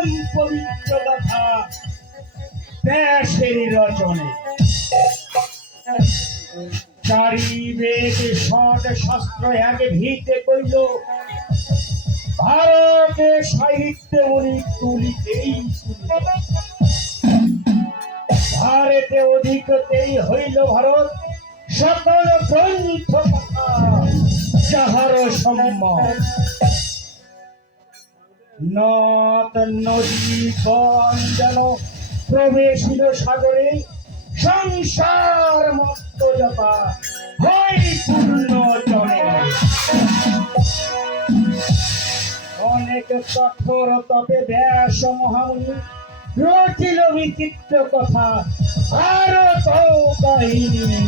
পরম পবিত্র কথা ব্যাসের রচনে। চারি বেদ ষট শাস্ত্র এক ভিতে কইল, ভারতে সাহিত্য উনি তুলিতেই তুলিল। ভারতে অধিকতেই হইল ভারত সকল গ্রন্থ কথা যাহার সম্মত। নদ নদী বন যেন প্রবেশিল সাগরে, সংসার মত্ত জপা হই পূর্ণ জনে। অনেক কঠোর তপে ব্যাস মহামুনি রচিল বিচিত্র কথা ভারত কাহিনী।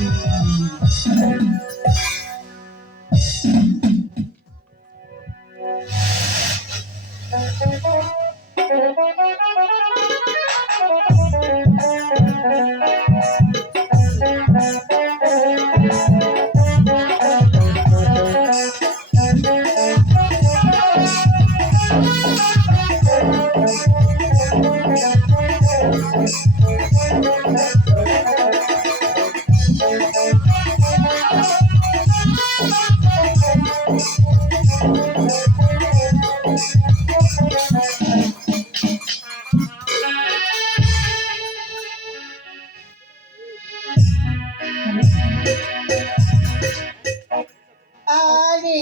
আরে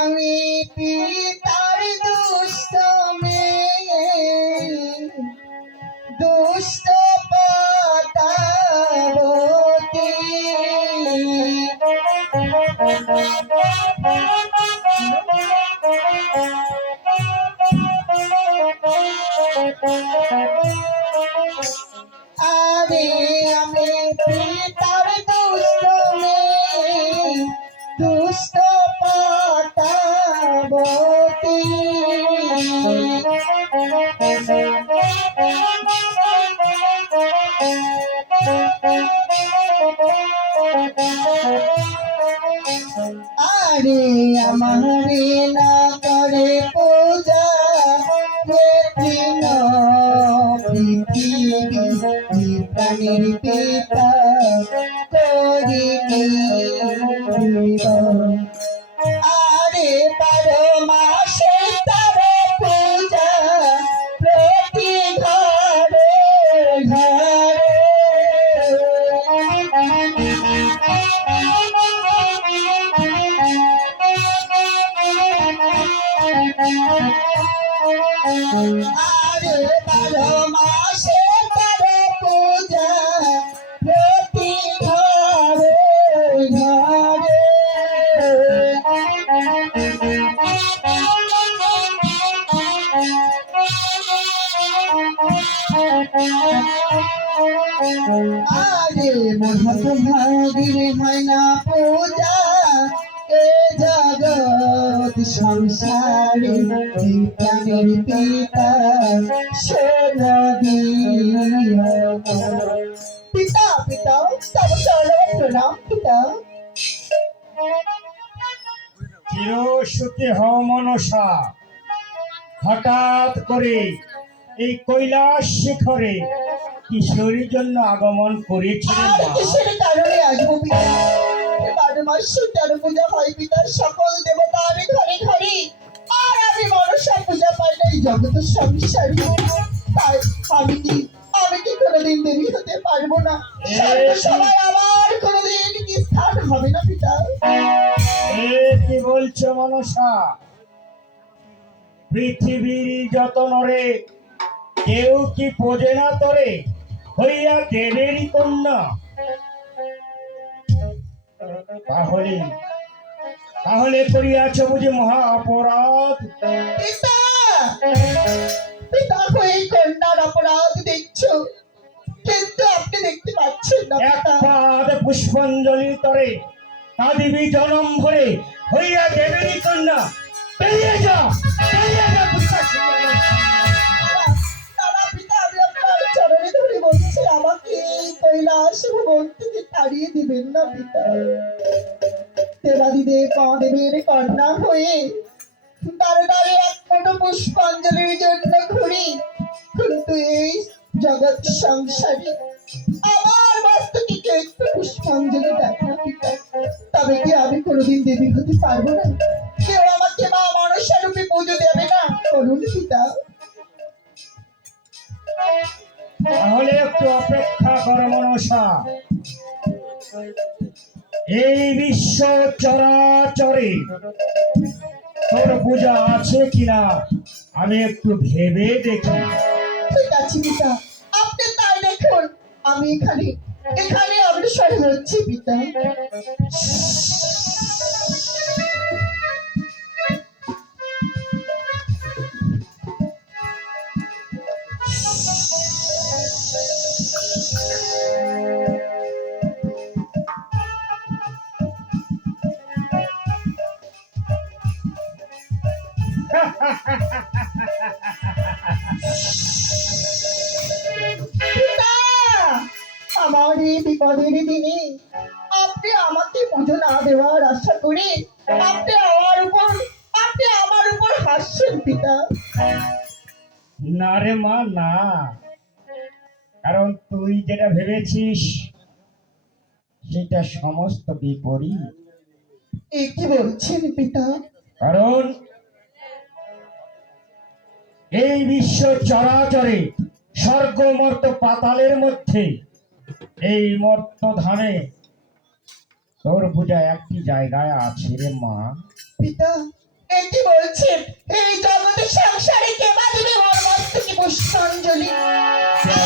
আমি পিতার দুষ্ট মেয়ে, দুষ্ট পাতাবতী। আরে আমি পিতার দুষ্ট মেয়ে, দুষ্ট পাতাবতী। আরে আমারে না করে পূজা, পৃথিবী প্রাণীর পিতা করিতে। আরে 12 মাসে তার পূজা প্রতি ঘরে ঘরে। আরে 12 মাসে তার পূজা প্রতি ঘরে ঘরে। আরে মহাভাগীর হয় না পূজা, এ জগৎ সংসারে প্রাণের পিতা পিতা পিতা তব চরণে প্রণাম পিতা। চিরসুখী হও মনসা, হঠাৎ করে এই কৈলাস শিখরে কিশোরীর জন্য আগমন করেছিলেন। আর কিসের কারণে আসবো পিতা? 12 মাসে 13 পূজা হয় পিতা, সকল দেবতার ঘরে ঘরে। আর আমি মনসা পূজা পাই না এই জগৎ সংসারে। তাই আমি কি কোনোদিন দেরি হতে পারবো না? সবাই আমার কোনোদিন কি স্থান হবে না পিতা? এ কি বলছো মনসা? পৃথিবীর যত নরে কেউ কি পোজে না তোরে, হইয়া দেবেরই কন্যা। তাহলে তাহলে করিয়াছ বুঝি মহা অপরাধ। পিতা পিতা হয়ে কন্যার অপরাধ দেখছো, কিন্তু আপনি দেখতে পাচ্ছেন না এক পিতা। পাদ পুষ্পাঞ্জলি তরে কাঁদিবি জনম ভরে, হইয়া দেবেরই কন্যা। বেরিয়ে যা, বেরিয়ে যা পুষ্পাঞ্জলি। তারা পিতা আমি আপনার চরণে ধরে বলছি, আমাকে এই কৈলাস ভবন থেকে তাড়িয়ে দিবেন না পিতা। দেবাদিদেব মহাদেবের কন্যা হয়ে দ্বারে দ্বারে এক ফোঁটা পুষ্পাঞ্জলির জন্য ঘুরি, কিন্তু এই জগৎ সংসারে আমার মস্তকে কেউ একটু পুষ্পাঞ্জলি দেয় না পিতা, তবে কি আমি কোনোদিন দেবী হতে পারবো না? কেউ আমাকে মা মনসা রূপে পুজো দেবে না? করুন পিতা। তাহলে একটু অপেক্ষা কর মনসা। এই বিশ্ব চরাচরে তোর পূজা আছে কিনা আমি একটু ভেবে দেখি। ঠিক আছে পিতা, আপনি তাই দেখুন। আমি এখানে এখানে অগ্রসর হচ্ছি পিতা। পিতা, আমার এই বিপদের দিনে আপনি আমাকে পুজো না দেওয়ার আশা করে আপনি আমার উপর হাসছেন পিতা। না রে মা না, কারণ তুই যেটা ভেবেছিস সেটা সমস্ত বিপরীত। এ কি বলছেন পিতা? কারণ এই বিশ্ব চরাচরে স্বর্গ মর্ত পাতালের মধ্যে এই মর্ত ধামে তোর পূজা একটি জায়গায় আছে রে মা। পিতা, এ কি বলছেন? এই জগতের সংসারে কে বা দেবে ওর মস্তকে পুষ্পাঞ্জলি?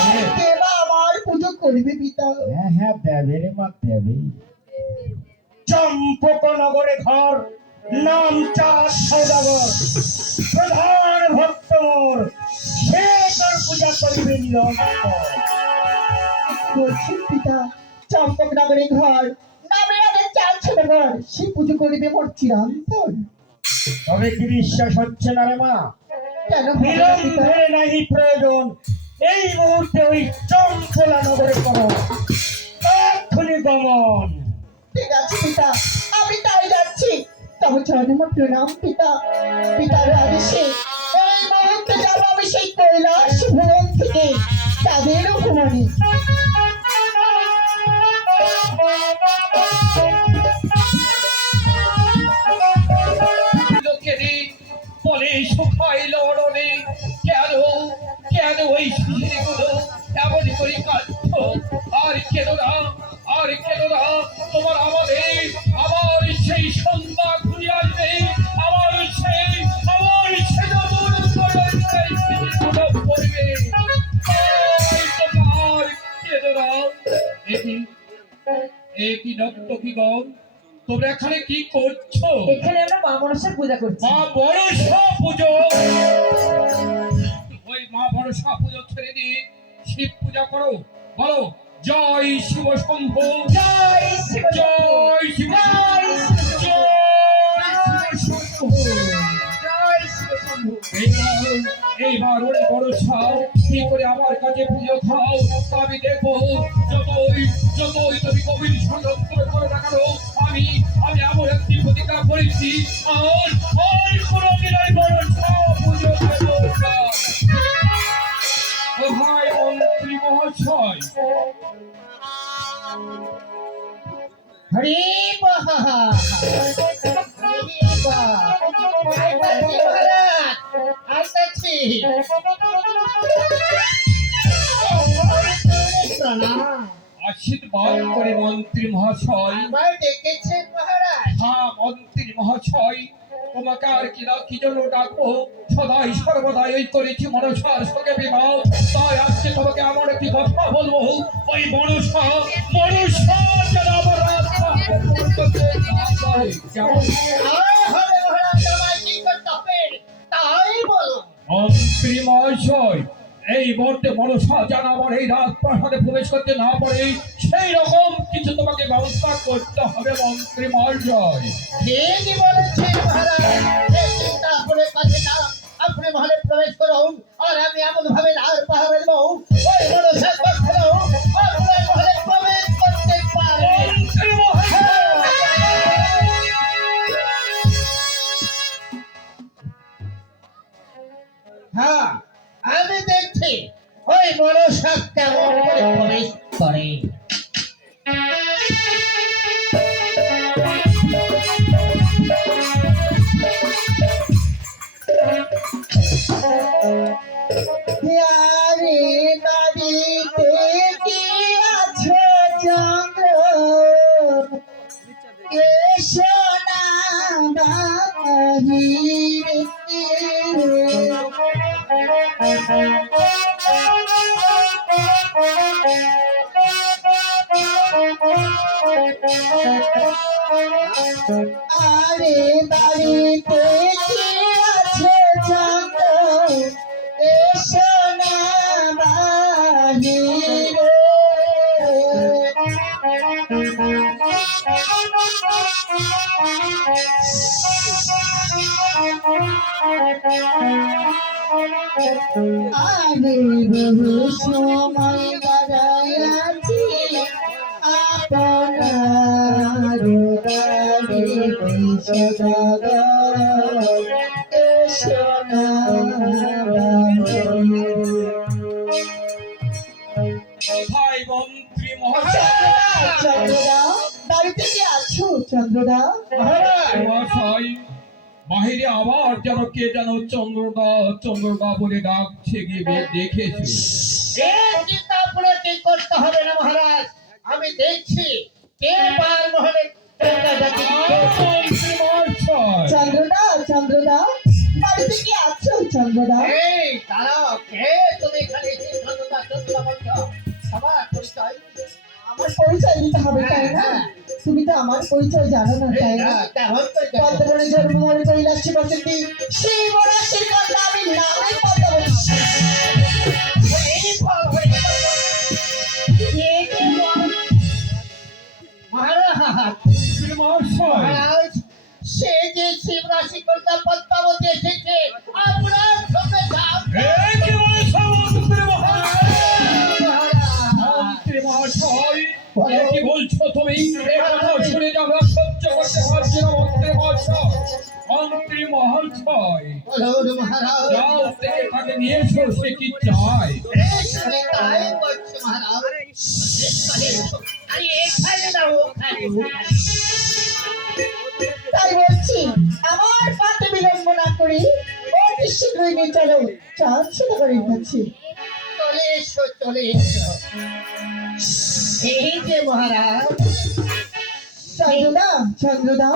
আর কে বা আমার পুজো করবে পিতা? হ্যাঁ হ্যাঁ দেবে রে মা দেবে। চম্পকনগরে ঘর, নাম চাষ সৌদাগর, প্রধান ভক্ত মোর, সে তোর পূজা করিবে নিরন্তর। বলছেন পিতা, চম্পকনগরে ঘর, নামে রাজা চাল ছোটগর, সে পুজো করিবে মোর চিরন্তর? তবে কি বিশ্বাস হচ্ছে না রে মা? কেন হবে না পিতা? বিলম্বে নাহি প্রয়োজন, এই মুহূর্তে ওই চম্পলা নগরে করো এক্ষুনি গমন। ঠিক আছে পিতা, আমি তাই যাচ্ছি। তবে চরণে মোর প্রণাম পিতা। পিতার আদেশে এই মুহূর্তে যাবো আমি সেই কৈলাস ভুবন থেকে তাদেরও ভুবনে। লোকেরই বলে সুখাই লড়নে, কেন কেন ওই শিশুগুলো এমন করে কাঁদছ? আর কেন না, আর কেন না তোমার আমার সেই সন্ধ্যা ঘুরে আসবে, আমার সে নতুন করে সেই শিশুগুলো করবে। তাই তোমার কেন না। একই নর্তকীগণ, তোমরা এখানে কি করছো? এখানে আমরা মা মনসার পূজা করছি। মা বড়সা পুজো, ওই মা বড়সা পুজো ছেড়ে দিয়ে শিব পূজা করো। বলো জয় শিব শম্ভু, জয় শিব জয় শিব, জয় শিব জয় শিব শম্ভু। জয় শিব শম্ভু। এইবার ওই বড়সা কি করে আমার কাছে পুজো খাও আমি দেখবো। যতই তুমি কবির সংরক্ষণ করে না কেন, আমি এমন একটি প্রতিজ্ঞা করেছি, আর কোনদিন ওই বড়সা পুজো দেব না। ও ভাই মন্ত্রী মহাশয়, হরি বাহা হরি বাহা আইতাছি মহারাজ আইতাছি। প্রণাম। আশীর্বাদ করে মন্ত্রী মহাশয়। আমায় ডেকেছেন মহারাজ? হ্যাঁ মন্ত্রী মহাশয়, তোমাকে আর কি জন্য ডাকবো? সদাই সর্বদাই এই করেছি মনসার সঙ্গে বিবাহ, তাই আজকে তোমাকে এমন একটি কথা বলবো। ওই মনসা যেন আমার রাস্তা কেমন? আয় হবে মহারাজ, আমায় কি করতে হবে তাই বলুন। মন্ত্রী মহাশয়, এই মুহূর্তে মনসা যেন আমার এই রাজপ্রাসাদে প্রবেশ করতে না পারে, সেই রকম কিছু তোমাকে ব্যবস্থা করতে হবে মন্ত্রী মহাশয়। ঠিকই বলেছেন মহারাজ, এই চিন্তা আপনার কাছে না। আপনি মহলে প্রবেশ করুন, আর আমি এমন ভাবে লাল পাহাড়ে দেবো ওই মনসা করো আপনার মহলে প্রবেশ করতে পারবেন। মন্ত্রী মহাশয়, হ্যাঁ আমি দেখছি ওই মনসা কেমন করে প্রবেশ করে। আরে বাড়িতে কি আছো চন্দ্র, এসো না বাহিরে। আরে বাড়িতে কি আছো চন্দ্র, এসো না বাহিরে। আরে বহু সময় বাড়াইয়াছি আপনার বাড়ি সদা, এসো না বাহিরে। ভাই মন্ত্রী মহাশয়, চন্দ্রদা, বাড়িতে কি আছো চন্দ্রদা? মহাশয়, বাহিরে আবার যেন কে যেন চন্দ্রদা চন্দ্রদা বলে ডাকছে, গিয়ে দেখেছি। এই চিন্তা করে ঠিক করতে হবে না মহারাজ, আমি দেখছি কে পার মহলে ডাকাডাকি করছে। মন্ত্রী মহাশয়, চন্দ্রদা, চন্দ্রদা, বাড়িতে কি আছো চন্দ্রদা? এই দাঁড়াও, কে তুমি এখানে এসে চন্দ্রদা চন্দ্রদা বলছো? সবার পরিচয় আমার পরিচয় দিতে হবে তাই না? তুমি তো আমার পরিচয় জানো না তাই না? কেমন করে দেখো? পদ্মবনে জন্ম মরে কৈলাসী বসতি, সেই বরাশির কন্যা আমি নামে পদ্মাবতী। এই ফল হয়ে গেল। মহারাজ, মন্ত্রী মহাশয়, মহারাজ, সে যে শিবরাশি কন্যা পদ্মাবতী এসেছে আপনার সঙ্গে যাও। এই কি বলছো মন্ত্রী মহাশয়? মহারাজ, মন্ত্রী মহাশয়, এ কি বলছো তুমি? এ কথা শুনে যাও, সহ্য করতে পারছি না মন্ত্রী মহাশয়। মন্ত্রী মহাশয়, বলুন মহারাজ। যাও থেকে তাকে নিয়ে এসো, সে কি চায়। এখানে তাই করছে মহারাজ। এখানে এসো। আরে এখানে না, ওখানে, ওখানে। তাই বলছি আমার পাতে বিলম্ব না করি অতি শীঘ্রই নিয়ে চলো চাঁদ সদাগরের কাছে। চলে এসো, চলে এসো। এই যে মহারাজ, চন্দ্রদা, চন্দ্রদা,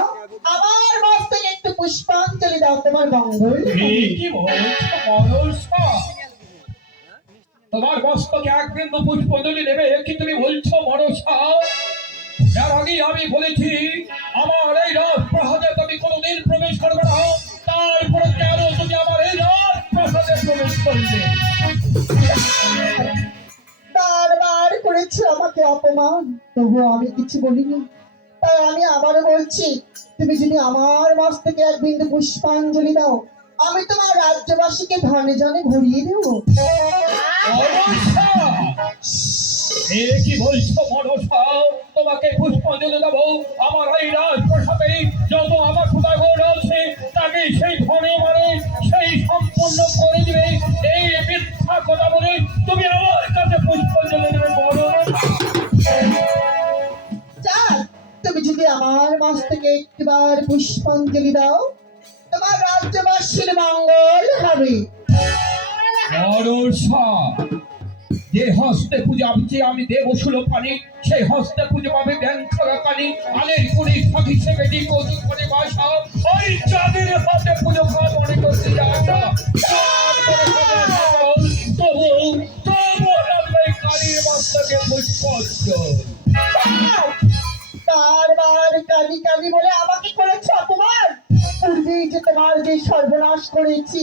আমার মস্তকে একটু পুষ্পাঞ্জলি দাও, তোমার মঙ্গল এ কি বলছো মনসা? তোমার মস্তকে এক বিন্দু পুষ্পাঞ্জলি নেবে, এ কি তুমি বলছো মনসা? এর আগেই আমি বলেছি আমার এই রাজপ্রাসাদে তুমি কোনোদিন প্রবেশ করবে না, তারপরে কেন তুমি আমার এই রাজপ্রাসাদে প্রবেশ করবে? বারবার করেছে আমাকে অপমান, তবুও আমি কিছু বলিনি। তাই আমি আবারও বলছি, তুমি যদি আমার মস্তকে এক বিন্দু পুষ্পাঞ্জলি দাও, আমি তোমার রাজ্যবাসীকে ধনে জনে ভরিয়ে দেবো। মনসা, এ কি বলছো মনসা? তোমাকে পুষ্পাঞ্জলি দেবো? আমার এই রাজপ্রাসাদে যত আমার সদাগর আছে তাকে সেই ধনে মানে সেই সম্পূর্ণ করে দিবে, এই মিথ্যা কথা বলে তুমি আমার কাছে পুষ্পাঞ্জলি দেবে মনসা? চাঁদ, তুমি যদি আমার মস্তকে একটিবার পুষ্পাঞ্জলি দাও, তোমার রাজ্যবাসীর মঙ্গল হবে। মনসা, যে হস্তে পূজা আমি দেব সুলপানি, সেই হস্তে পুজো পাবে ব্যাংকরা কানি, আলের কুড়ি ফাঁকি সেবেটি কৌতুক করে বাসা, ওই চাঁদের হাতে পুজো খাওয়া মনে করতে আসা। তবু তবু রাখবে কালীর মস্তকে পুষ্পাঞ্জলি। চাঁদ, বারবার কালি কালি বলে আমাকে করেছো অপমান। পূর্বেই যে তোমার যে সর্বনাশ করেছি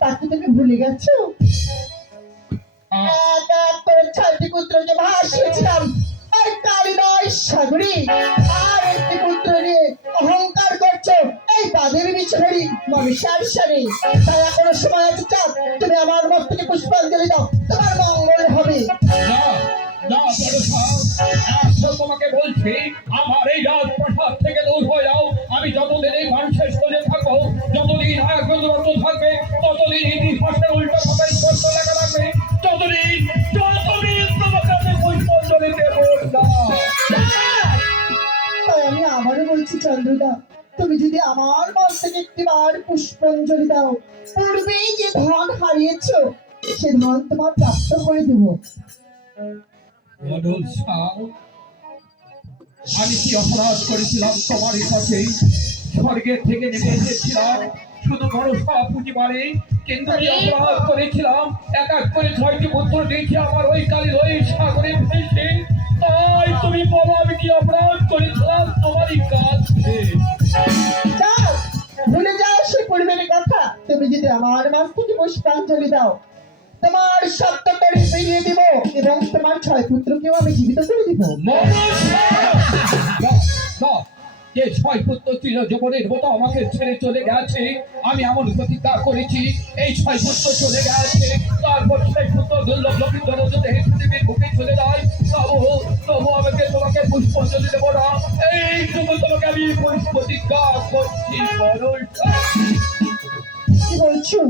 তাকে তুমি ভুলে গেছো? এক এক করে 6টি পুত্রকে ভাসিয়েছিলাম, আর কালী নয় সাগরী, আর একটি পুত্র নিয়ে অহংকার করছো এই বাদের বিছে ভরি মানুষের সারে। তাই এখনো সময় আছে চাঁদ, তুমি আমার মস্তকে পুষ্পাঞ্জলি দাও, তোমার মঙ্গল হবে। না না মনসা, এখন তোমাকে বলছি আমার এই রাজপ্রাসাদ থেকে দূর হয়ে যাও। আমি যতদিন এই মানুষের শরীরে থাকবো, যতদিন আয়োজন থাকবে, ততদিন ইতিহাসের উল্টো কথাই সত্য লেখা থাকবে, ততদিন চন্দ্রদা, তুমি যদি আমার মস্তকে একটিবার পুষ্পাঞ্জলি দাও, পূর্বে যে ধন হারিয়েছো সে ধন তোমার প্রাপ্ত করে দেব। মনসা, আমি কি অপরাধ করেছিলাম তোমার কাছে? স্বর্গের থেকে নেমে এসেছিলাম শুধু মনসা পুঁজিবারে, কিন্তু আমি অপরাধ করেছিলাম এক এক করে 6টি পুত্র দেখে আমার ওই কালীর ওই সাগরে ভেসে। তাই তুমি বলো আমি কি অপরাধ করেছিলাম তোমারই কাছে? যাও, ভুলে যাও সে পূর্বের কথা। তুমি যদি আমার মস্তকে পুষ্পাঞ্জলি দাও, তোমার সত্যটারে ফিরিয়ে দিব এবং তোমার 6 পুত্রকেও আমি জীবিত করে দিব। মনসা! না, না, যে 6 পুত্র ছিল জীবনের মতো আমাকে ছেড়ে চলে গেছে, আমি এমন প্রতিজ্ঞা করেছি এই 6 পুত্র চলে গেছে, তারপর 6 পুত্র দুর্লভ লক্ষিন্দর যদি পৃথিবীর বুকে চলে যায়, তবু আমাকে তোমাকে পুষ্পাঞ্জলি দেবো না। এইটুকু তোমাকে আমি প্রতিজ্ঞা করছি মনসা। কি বলছো?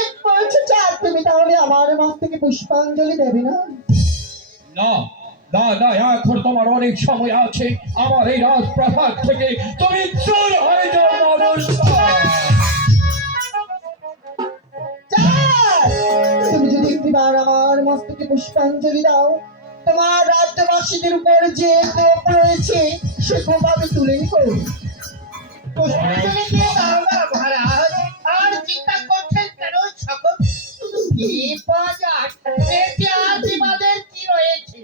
এক বলছো চাঁদ, তুমি তাহলে আমার মস্তকে পুষ্পাঞ্জলি দেবে না? না, না, না, এখন তোমার অনেক সময় আছে। আমার এই রাজপ্রাসাদ থেকে তুমি চোর হয়ে যাও মনসা। চাঁদ, তুমি যদি একটিবার আমার মস্তকে পুষ্পাঞ্জলি দাও, তোমার রাজ্যবাসীদের উপর যে কোপ রয়েছে সে কোপ আমি তুলে নিব। পুষ্পাঞ্জলি দিয়ে দাও না মহারাজ। আর চিন্তা করছেন কেন? সকল বিপর্যয় এতে আর বিবাদের কি রয়েছে?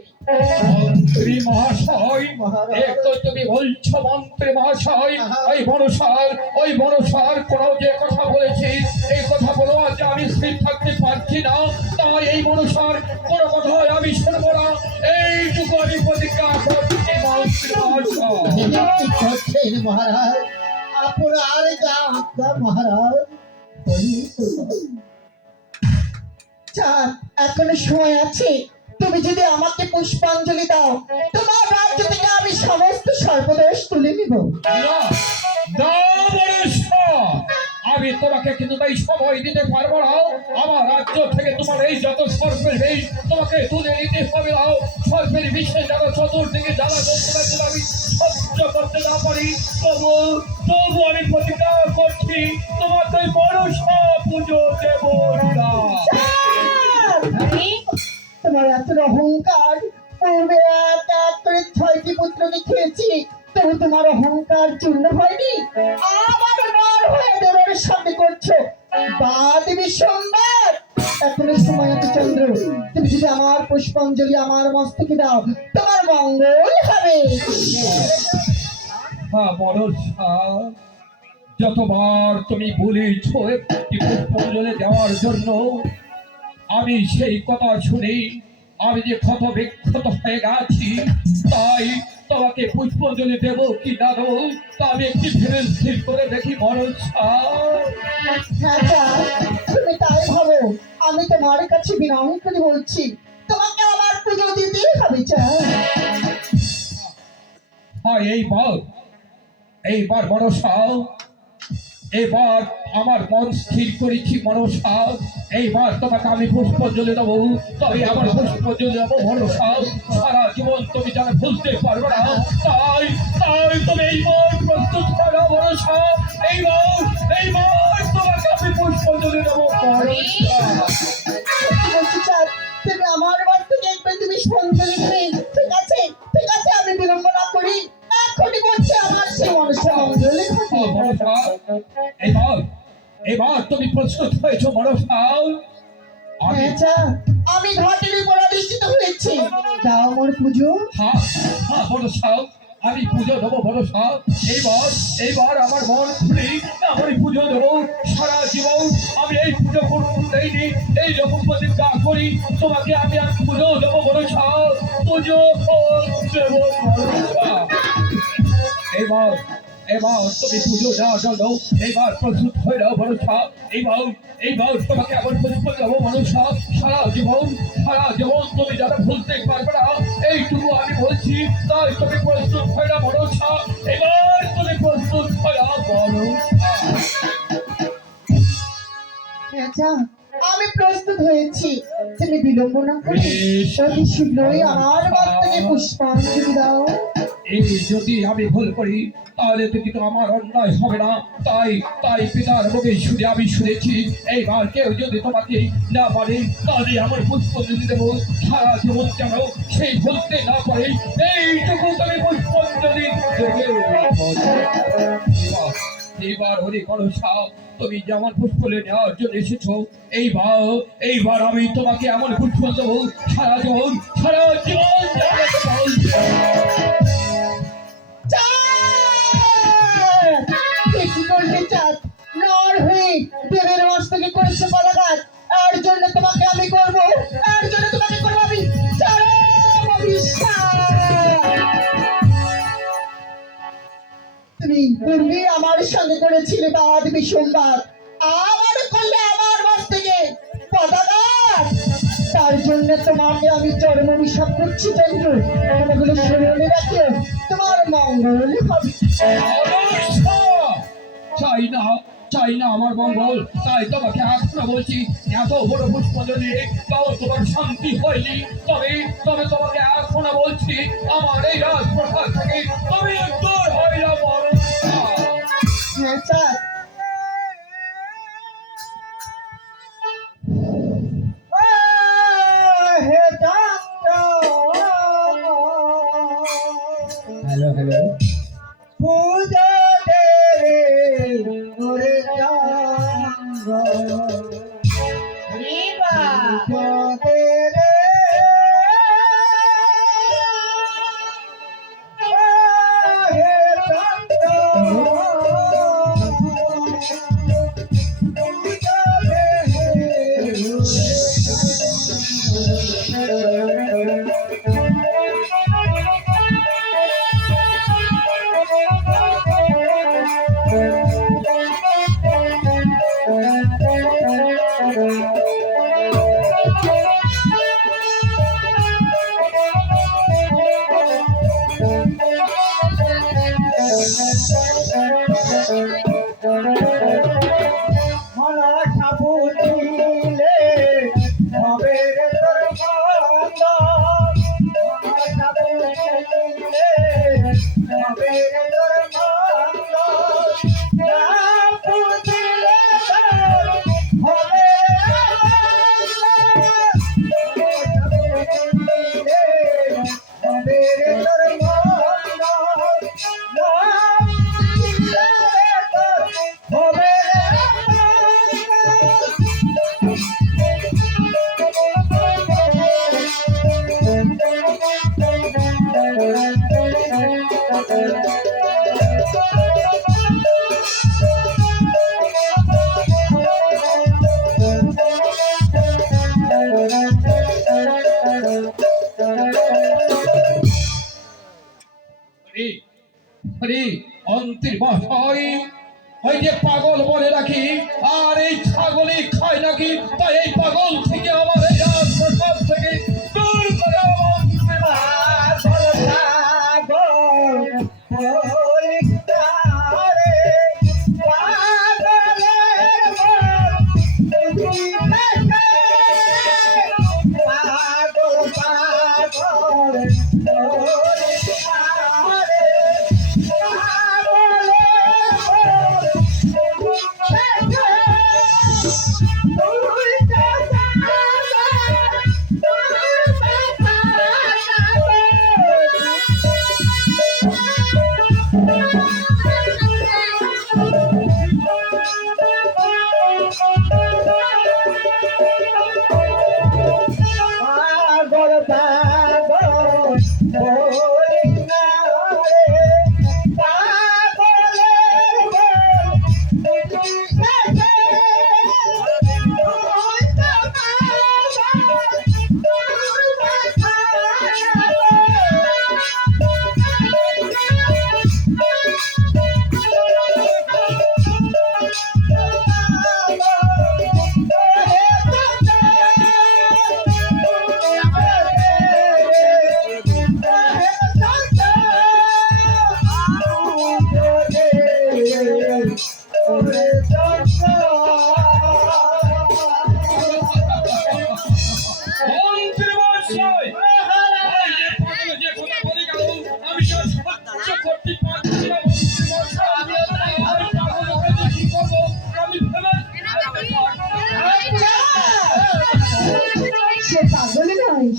মন্ত্রী মহাশয়, একটু তুমি বলছো মন্ত্রী মহাশয়, ওই বনসার কোন যে কথা বলেছি এই কথা বলো আজ আমি স্থির থাকতে পারছি না। তাই এই বনসার কোনো কথাই আমি শুনবো না, এইটুকু আমি প্রতিজ্ঞা করছি মন্ত্রী মহাশয়। কি করছেন মহারাজ? আপনার যা আজ্ঞা মহারাজ। চাঁদ, এখনো সময় আছে। তুমি যদি আমাকে পুষ্পাঞ্জলি দাও, তোমার রাজ্য থেকে আমি সমস্ত সর্বদেশ তুলে নিব। না, না মনসা, আমি তোমাকে কিন্তু তাই সময় দিতে পারবো না। আমার রাজ্য থেকে তোমার এই যত সর্পের বিষ তোমাকে তুলে নিতে হবে না। সর্পের বিষে যারা চতুর্দিকে জ্বালা যন্ত্রণা আমি সহ্য করতে না পারি, তবু আমি প্রতিজ্ঞা করছি তোমাকে মনসা পুজো দেব না। চাঁদ, তোমার এত অহংকার! পূর্বে এক এক করে 6টি পুত্রকে খেয়েছি, তবু তোমার অহংকার চূর্ণ হয়নি। আবার বার হয়ে দেবের সামনে করছো বাদিবি সোমবার। এখনো সময় আছে চন্দ্র, তুমি যদি আমার পুষ্পাঞ্জলি আমার মস্তকে দাও, তোমার মঙ্গল হবে। হ্যাঁ মনসা, যতবার তুমি বলেছ একটি পুষ্পাঞ্জলি দেওয়ার জন্য, আমি সেই কথা শুনি আমি যে ক্ষত বিক্ষত হয়ে গেছি। তাই তোমাকে পুষ্পাঞ্জলি দেবো কি না দেবো তা আমি একটি ভেবে স্থির করে দেখি মনসা। হ্যাঁ চাঁদ, তুমি তাই ভাবো। আমি তোমার কাছে বিনয় করে বলছি, তোমাকে আমার পুজো দিতেই হবে চাঁদ। হ্যাঁ এইবার মনসা, এবার আমার মন স্থির করেছি মনসা, এইবার তোমাকে আমি পুষ্পাঞ্জলি দেবো। তবে আমার পুষ্পাঞ্জলি দেবো মনসা, সারা জীবন তুমি যেন ভুলতে পারবে না। তাই তুমি এইবার প্রস্তুত করো মনসা, এইবার তোমাকে আমি পুষ্পাঞ্জলি দেবো মনসা। সত্যি বলছি চাঁদ, তুমি আমার বাড়ি থেকে একবার তুমি সঞ্জলি দেবে। ঠিক আছে, ঠিক আছে, আমি বিলম্ব না করি, এখনই করছি আমার সেই মনসা মঙ্গলে ঘটে। মনসা, এবার তুমি প্রস্তুত হয়েছো মনসা? হ্যাঁ চাঁদ, আমি ঘাটের উপর অধিষ্ঠিত হয়েছি। দাও মোর পুজো। হ্যাঁ মনসা, আমি পুজো দেবো মনসা। এইবার আমার মন খুলি আমি পুজো দেবো। সারা জীবন আমি এই পুজো করতে দেইনি, এই রকম প্রতিজ্ঞা করি তোমাকে আমি আর পুজো দেবো মনসা, পুজো দেবো মনসা। এবার তুমি পুজো দেওয়ার জন্য এইবার প্রস্তুত হয়ে যাও মনসা। এইবার তোমাকে আবার পুষ্প দেবো মনসা। সারা জীবন তুমি যারা ভুলতে পারবে না, এইটুকু আমি বলছি। তাই তুমি প্রস্তুত হয়ে যাও মনসা, এবার তুমি প্রস্তুত হয়ে যাও মনসা। হ্যাঁ চাঁদ, আমি প্রস্তুত হয়েছি। তুমি বিলম্ব না করে অতি শীঘ্রই আমার বাড়ি থেকে পুষ্পাঞ্জলি দাও। এই যদি আমি ভুল করি তাহলে তো কিন্তু আমার অন্যায় হবে না। তাই তাই পিতার মুখে শুনে আমি শুনেছি এইবার কেউ যদি তোমাকে না পারে তাহলে আমার পুষ্পাঞ্জলি দেবো সারা জীবন যেন সেই ভুলতে না পারে এইটুকু তুমি পুষ্পাঞ্জলি দেবে। এইবার হরি কলসা তুমি যেমন পুষ্পলে নেওয়ার জন্য এসেছো এইবার আমি তোমাকে এমন পুষ্প দেবো সারা জীবন কি করলে চাঁদ নর হয়ে দেবের মস্তকে করেছে পদাঘাত। এর জন্য তোমাকে আমি করবো, এর জন্য তোমাকে করবো আমি চরম অভিশাপ। তুমি পূর্বে আমার সঙ্গে করেছিলে বাদ বিসম্বাদ, আবার করলে আমার মস্তকে পদাঘাত। তার জন্য তোমাকে আমি চরম অভিশাপ করছি চন্দ্র। কথাগুলো শুনে রাখো, তোমার মঙ্গল হবে। চাই না আমার মঙ্গল, তাই তোমাকে এখনো বলছি এত বড় পুষ্পাঞ্জলি তাও তোমার শান্তি হয়নি। তবে তবে তোমাকে এখনো বলছি আমার এই রাজপ্রাসাদ থেকে তুমি দূর হয়ে যাও। হ্যাঁ চাঁদ, হ্যালো হ্যালো পূজা দে ওরে চাঙ্গ রিবা দে রে হে চাঙ্গ পূজা দে অন্তির মশাই ওই যে পাগল বলে রাখি আর এই ছাগলই খায় নাকি, তাই এই পাগল থেকে আমার এই রাজপ্রাসাদ থেকে দূর করে আমি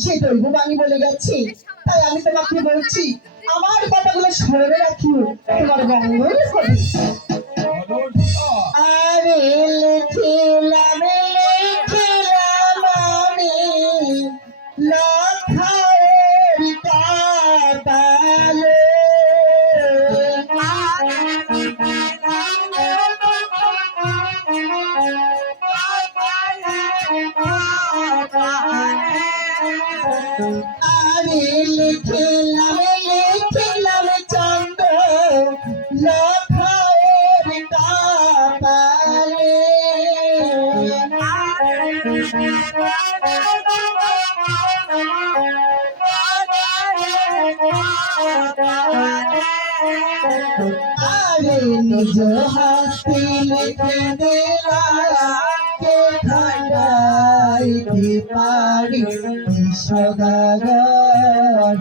সে দৈববাণী বলে গেছে, তাই আমি তোমাকে বলছি আমার কথাগুলো স্মরণে রাখিও, তোমার মঙ্গল হবে। বলো ঢোকা। আরে লিখিলাম লিখিলাম আমি লখায়ের কপালে, আরে লিখিলাম চন্দ্র লখায়ের কপালে, আরে নিজ হাতে লিখে দিলাম কে খান্ডাইতে পারি সদাগর,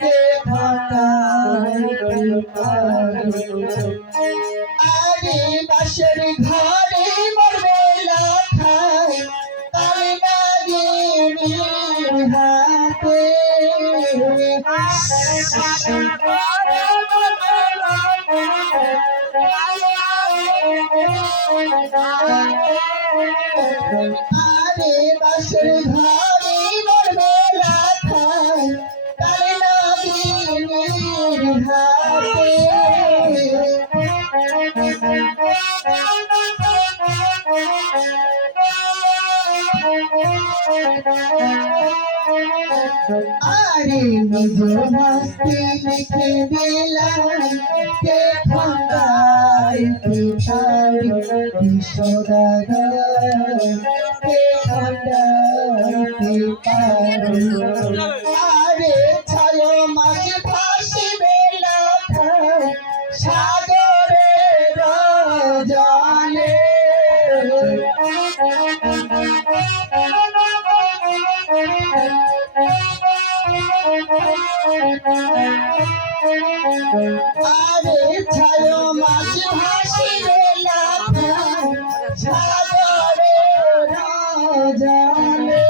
কে খান্ডাইতে পারি। আরে বাসের ঘরে মরবে লাখায় তালে নাগিনীর হাতে, আরে বাসের ঘরে মরবে লাখায় তালে নাগিনীর হাতে, আরে নিজ হস্তে লিখে দিলাম কে খন্ডাইতে পারি সদাগর, কে খন্ডাইতে পারি। আরে ছয় মাস ভাসিবে লাখায় সাগরের জলে, আরে ছয় মাস ভাসিবে লাখায় সাগরের জলে,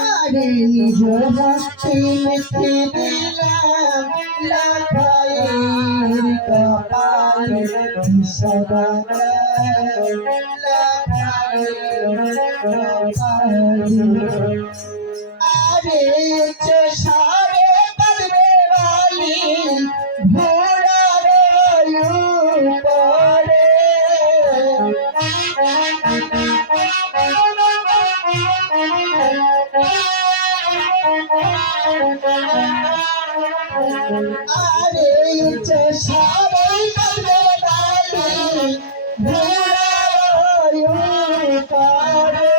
আরে নিজ হস্তে লিখে দিলাম লাখায়ের কপালে সদাগর, লাখায়ের কপালে। আরে চষারে কাঁদবে বালি ঘোড়ার উপরে, আরে চষারে কাঁদবে বালি ঘোড়ার উপরে,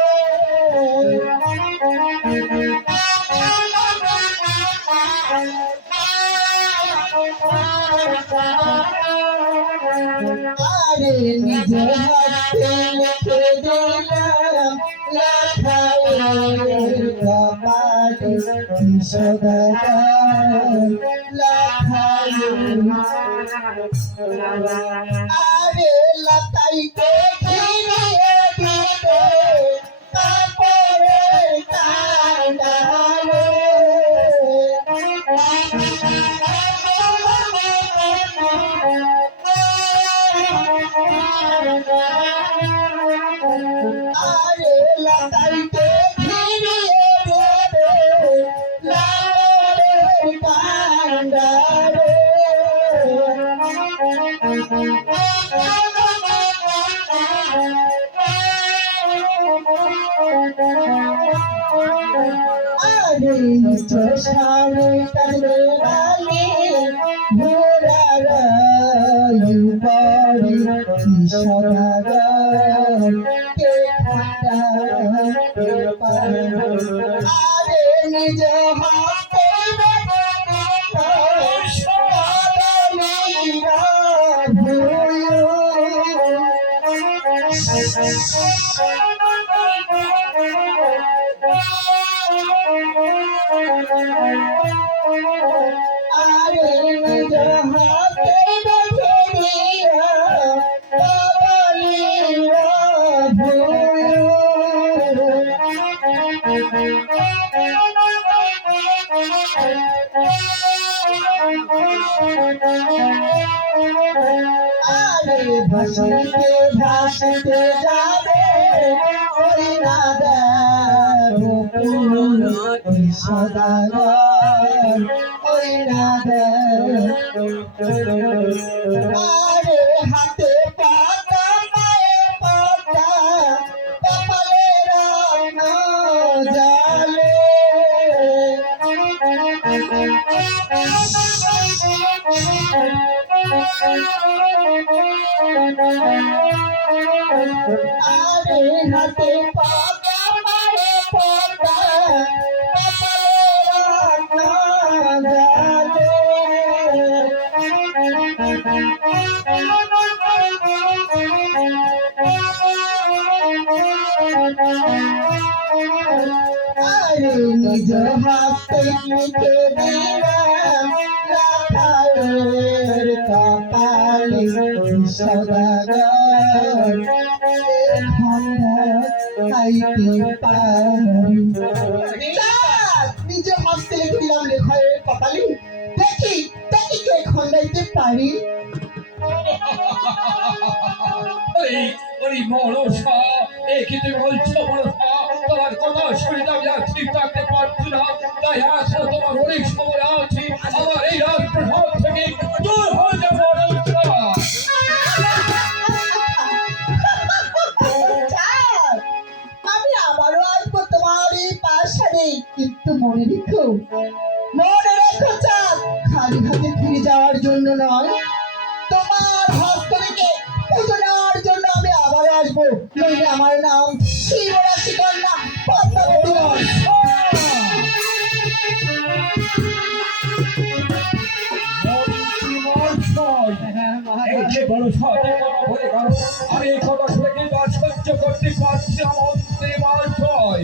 আরে নিজ হাতে লিখে দিলাম লাখায়ের কপালে সদাগর, লাখায়ের। আরে লতাইতে ঘিরিয়ে দিতে কাপড়ের কান্ডালে, আরে লতাইতে ঘিরিয়ে দেবে লালের কান্ডালে, আরে চষারে কাঁদবে বালি ঘোড়ার উপরে সদাগর, কে খান্ডাইতে পারি। আরে নিজ হাতে আরে নিজ হাতে আরে ভাসিতে ভাসিতে যাবে ওই না দেব ওই সদাগর ওই না দেব আরে হাতে পাতা পায়ে পাতা কপালে রত্ন জালে আরে হাতে পাতা পায়ে পাতা কপালে রত্ন জালে আরে নিজ হাতে লিখে দিলাম রাখালের কপালে সদাগর খাইতে পারি নিজে হাতে লিখে দিলাম লেখায়ের কপালে দেখি দেখি কে খন্ডাইতে পারি ওরে মনসা এ কি তুমি বলছো মনসা তোমার কথা শুনে আমি আর ঠিক থাকতে পারছি না তাই এখন তোমার অনেক সময় আছে আমার এই রাজপ্রসাদ থেকে দূর হয়ে যাবো মনসা আমি আবারও আসবো তোমার এই পাশারে কিন্তু মনে রেখো চাঁদ খালি হাতে ফিরে যাওয়ার জন্য নয় তোমার হস্ত থেকে পুজো নেওয়ার জন্য আমি আবার আসবো নইলে আমার নাম শিবরাশি কন্যা পদ্মাবতী নয়। এই যে বড় সাথে কথা বলে গেল আমি এই কথা শুনে কিন্তু আর সহ্য করতে পারছি না মন্ত্রী মহাশয়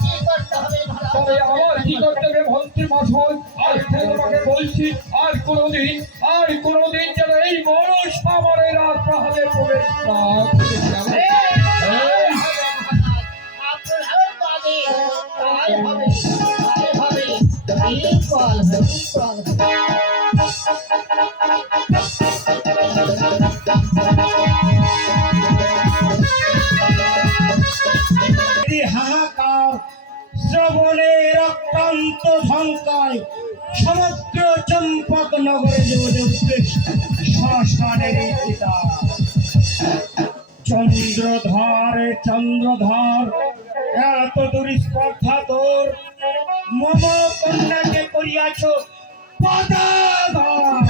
কি করতে হবে ভালো তবে আমার কি করতে হবে মন্ত্রী মহাশয় আজ থেকে তোমাকে বলছি আর কোনোদিন যেন এই মনস আমার এই রাজপ্রাসাদে প্রবেশ না করে। আপনার বাদে তাই হবে এই ফল হাহাকার শ্রবণের অক্লান্ত ঝঙ্কায় সমগ্র চম্পক নগরে জোরে উঠবে শ্মশানের পিতা চন্দ্রধর এত দুরিস্পর্ধা তোর মম কন্যাকে করিয়াছ পদাধর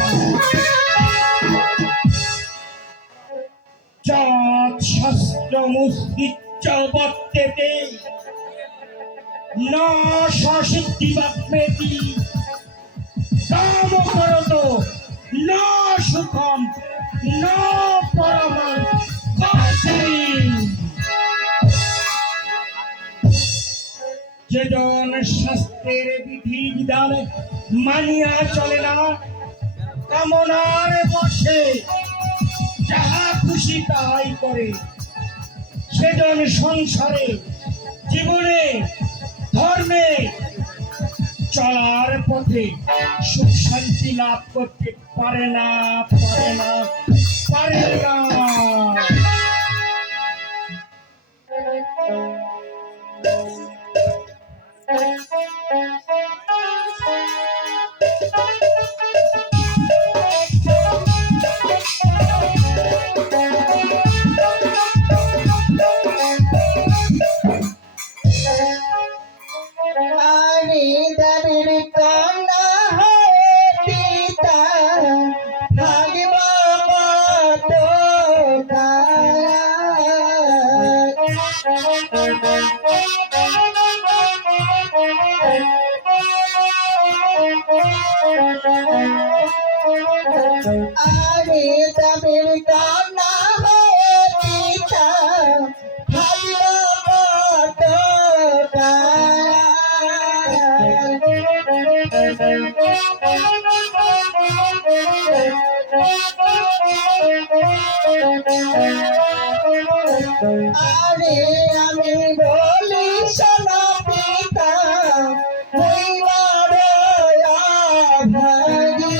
চাঁদ শাস্ত্র মুস্তিচ্চ বর্তেতে না সসিদ্ধি বাপ্মেতি কাম করত না সুখম না পরমং গতি যেজন শাস্ত্রের বিধি বিধান মানিয়া চলে না কামনার বসে যাহা খুশি তাই করে সেজন সংসারে জীবনে ধর্মে চলার পথে সুখ শান্তি লাভ করতে পারে না। আরে দেবের কন্যা হয়ে পিতা ভাগব কত আরে দেবের কন্যা হয়ে পিতা ভাগব কত আরে আমি বলি সোনা পিতা হইবার ভাগী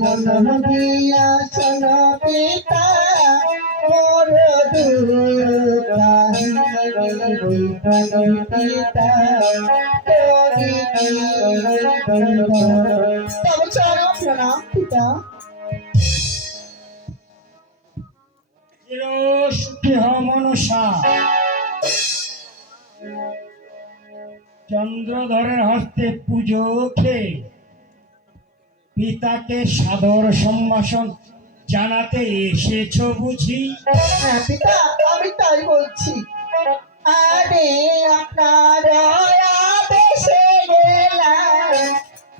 মন দিয়া শোন পিতা মোর দুঃখানি পিতা তব চরণ প্রণাম পিতা। চিরস্পৃহ মনসা চন্দ্রধরের হস্তে পুজো খেয়ে পিতাকে সাদর সম্ভাষণ জানাতে এসেছো বুঝি? হ্যাঁ পিতা, আমি তাই বলছি। আরে আপনার আদেশে গেলাম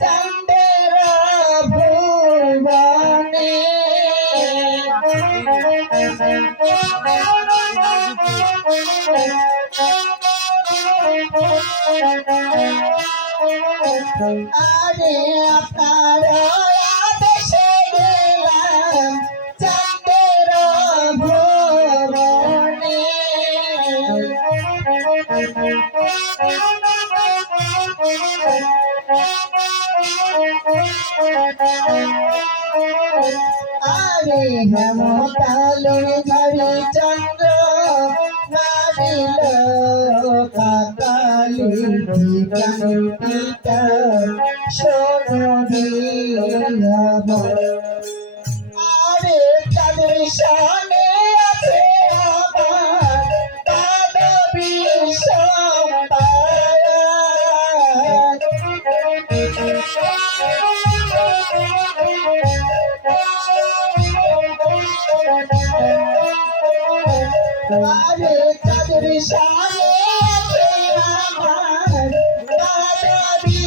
চাঁদের ভুবনে। আরে আপনার আদেশে গেলাম চাঁদের ভুবনে। আরে হেমতালের ঝড়ে চন্দ্র মারিল কাকালি পিতা শোনো দিলাম। আরে তাদের সামনে আছে আমার দানবী সম্পাদ। আরে তাদের সামনে আছে আমার দানবী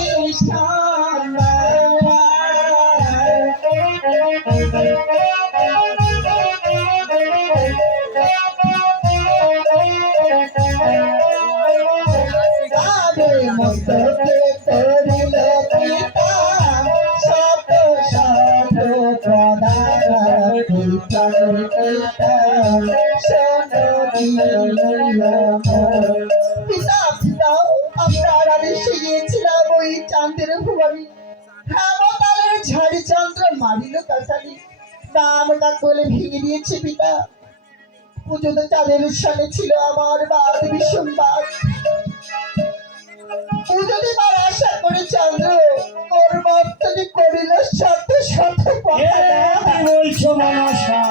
আরে মস্তকে করিল পিতা শত শত প্রদান পিতা শোনো দিলাম। পিতা পিতা, আপনার আদেশে গিয়েছিলাম ওই চাঁদের ভুবনে। হেমতালের ঝাড়ি চন্দ্র মারিল কাকালি নামটা কোলে ভেঙে দিয়েছে পিতা। পুজোতে চাঁদের সামনে ছিল আমার বাদ বিসম্বাদ। পুজো দেবার আশা করে চন্দ্র ওর মস্তকে করিল শত শত এ প্রদান। কি বলছো মনসা?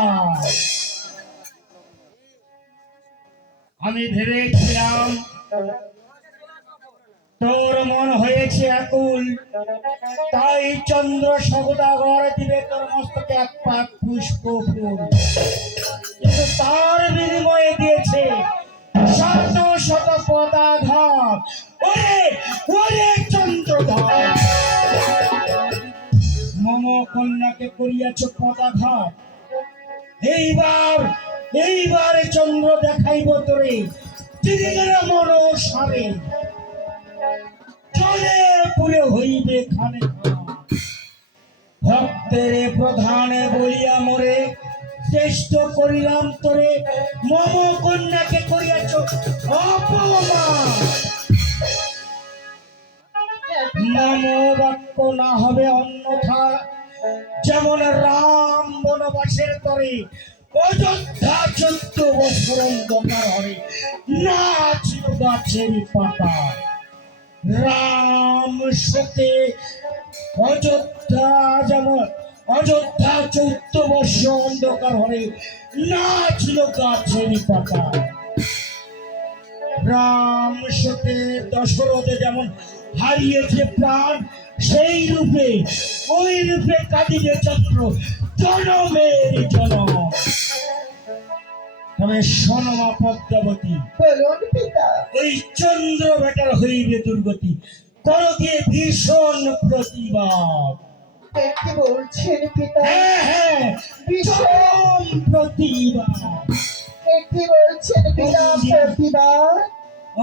আমি ভেবেছিলাম তোর মন হয়েছে আকুল, তাই চন্দ্র সৌদাগর দিবে তোর মস্তকে এক পাক পুষ্প ফুল, কিন্তু তার বিনিময়ে দিয়েছে শত শত পদাঘাত। ওরে ওরে চন্দ্রধর, মম কন্যাকে করিয়াছ পদাঘাত। এইবার চন্দ্র দেখাইব তোরে তিরিগের মন সারে, চলে পুরে হইবে খানে খান। ভক্তের প্রধানে বলিয়া মোরে শ্রেষ্ঠ করিলাম তোরে, মম কন্যাকে করিয়াছ অপমান। মম বাক্য না হবে অন্যথা, যেমন রাম বনবাসের তরে অযোধ্যা 14 বছর অন্ধকার হরে না ছিল গাছের পাতা। রাম শোকে অযোধ্যা যেমন অযোধ্যা 14 বছর অন্ধকার হরে না ছিল গাছের পাতা। রাম শোকে দশরথে যেমন হারিয়েছে প্রাণ, সেই রূপে ওই রূপে কাঁদিবে চন্দ্র জনমের জনম। তবে শোনমা পদ্মাবতী, বলুন পিতা। ওই চন্দ্র বেটার হইবে দুর্গতি, করো দিয়ে ভীষণ প্রতিবাদ। কি বলছেন পিতা? হ্যাঁ হ্যাঁ, ভীষণ প্রতিবাদ। কি বলছেন পিতা? প্রতিবার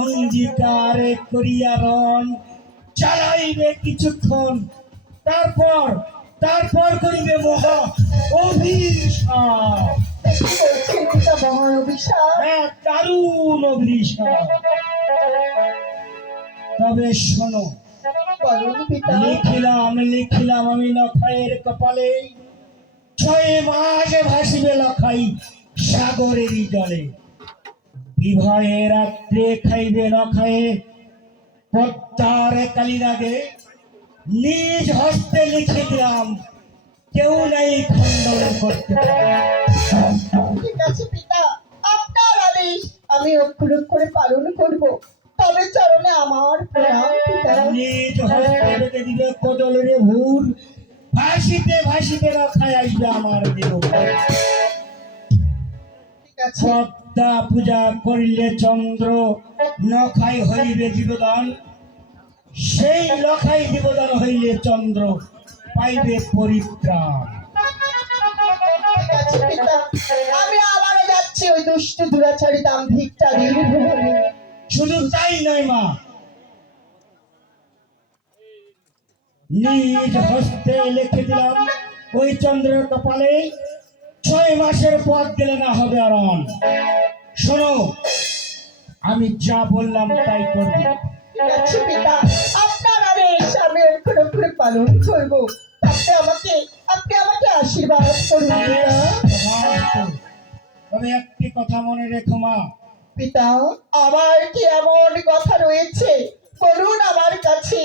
অঙ্গীকারে করিয়া রণ চালাইবে কিছুক্ষণ, তারপর করিবে মহা অভিশাপ। কি বলছেন পিতা? মহা অভিশাপ। হ্যাঁ, দারুণ অভিশাপ। তবে শোনো, বলুন পিতা। লিখিলাম আমি লখাইয়ের কপালে 6 মাস ভাসিবে লখাই সাগরেরই জলে। বিবাহে রাত্রে খাইবে লখায়ে পদ্মার কালিরাগে। নিজ হস্তে লিখে দিলাম, কেউ নাই খণ্ডন করতে পারে। ঠিক আছে পিতা, আপনার আদেশ আমি অক্ষর অক্ষরে পালন করব। তবে চরণে আমার প্রণাম পিতা। নিজ হস্তে রেখে দিবে কদলের ভুর, ভাসিতে ভাসিতে রক্ষায় আসবে আমার দেহ। ঠিক আছে পদ্মা পূজা করিলে চন্দ্র নখাই হইবে জীবদান। সেই লখাই জীবদান হইলে চন্দ্র পাইবে পরিত্রাণ। ঠিক আছে পিতা, আমি আবারও যাচ্ছি ওই দুষ্ট দুরাচারী দাম্ভিকচারীর ভুবনে। শুধু তাই নয় মা, নিজ হস্তে লিখে দিলাম ওই চন্দ্রের কপালে 6 মাসের পথ গেলে না হবে আরাম। শোনো, আমি যা বললাম তাই করবে। ঠিক আছে পিতা, আপনার আদেশ আমি অক্ষর অক্ষরে পালন করব। আপনি আমাকে আশীর্বাদ করুন পিতা। তবে একটি কথা মনে রেখো মা, পিতা, আমার কি এমন কথা রয়েছে বলুন আমার কাছে।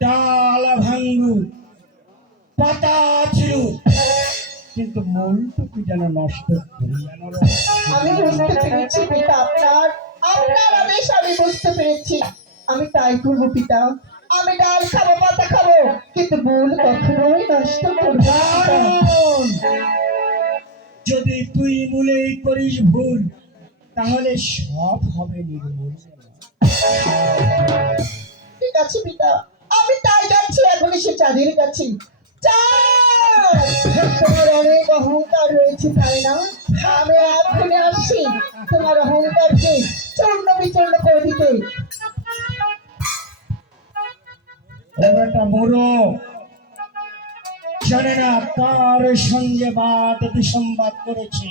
ডাল ভাঙ্গু পাতা ছিল, কিন্তু মূলটুকু যেন নষ্ট করিয়া না রয়। আমি বুঝতে পেরেছি পিতা, আপনার আদেশ আমি বুঝতে পেরেছি। আমি তাই করবো পিতা। আমি ডাল খাবো, পাতা খাবো, কিন্তু মূল কখনোই নষ্ট করবো না পিতা। কারণ যদি তুই মূলেই করিস ভুল, তাহলে সব হবে নির্মূল। ঠিক আছে পিতা, আমি তাই যাচ্ছি এখনই সে চাঁদের কাছে। চাঁদ, তোমার অনেক অহংকার রয়েছে তাই না? আমি এখনই আসছি তোমার অহংকারকে চূর্ণ বিচূর্ণ করে দিতে। বেটা বুড়ো জানে না কার সঙ্গে বাদ বিসম্বাদ করেছি,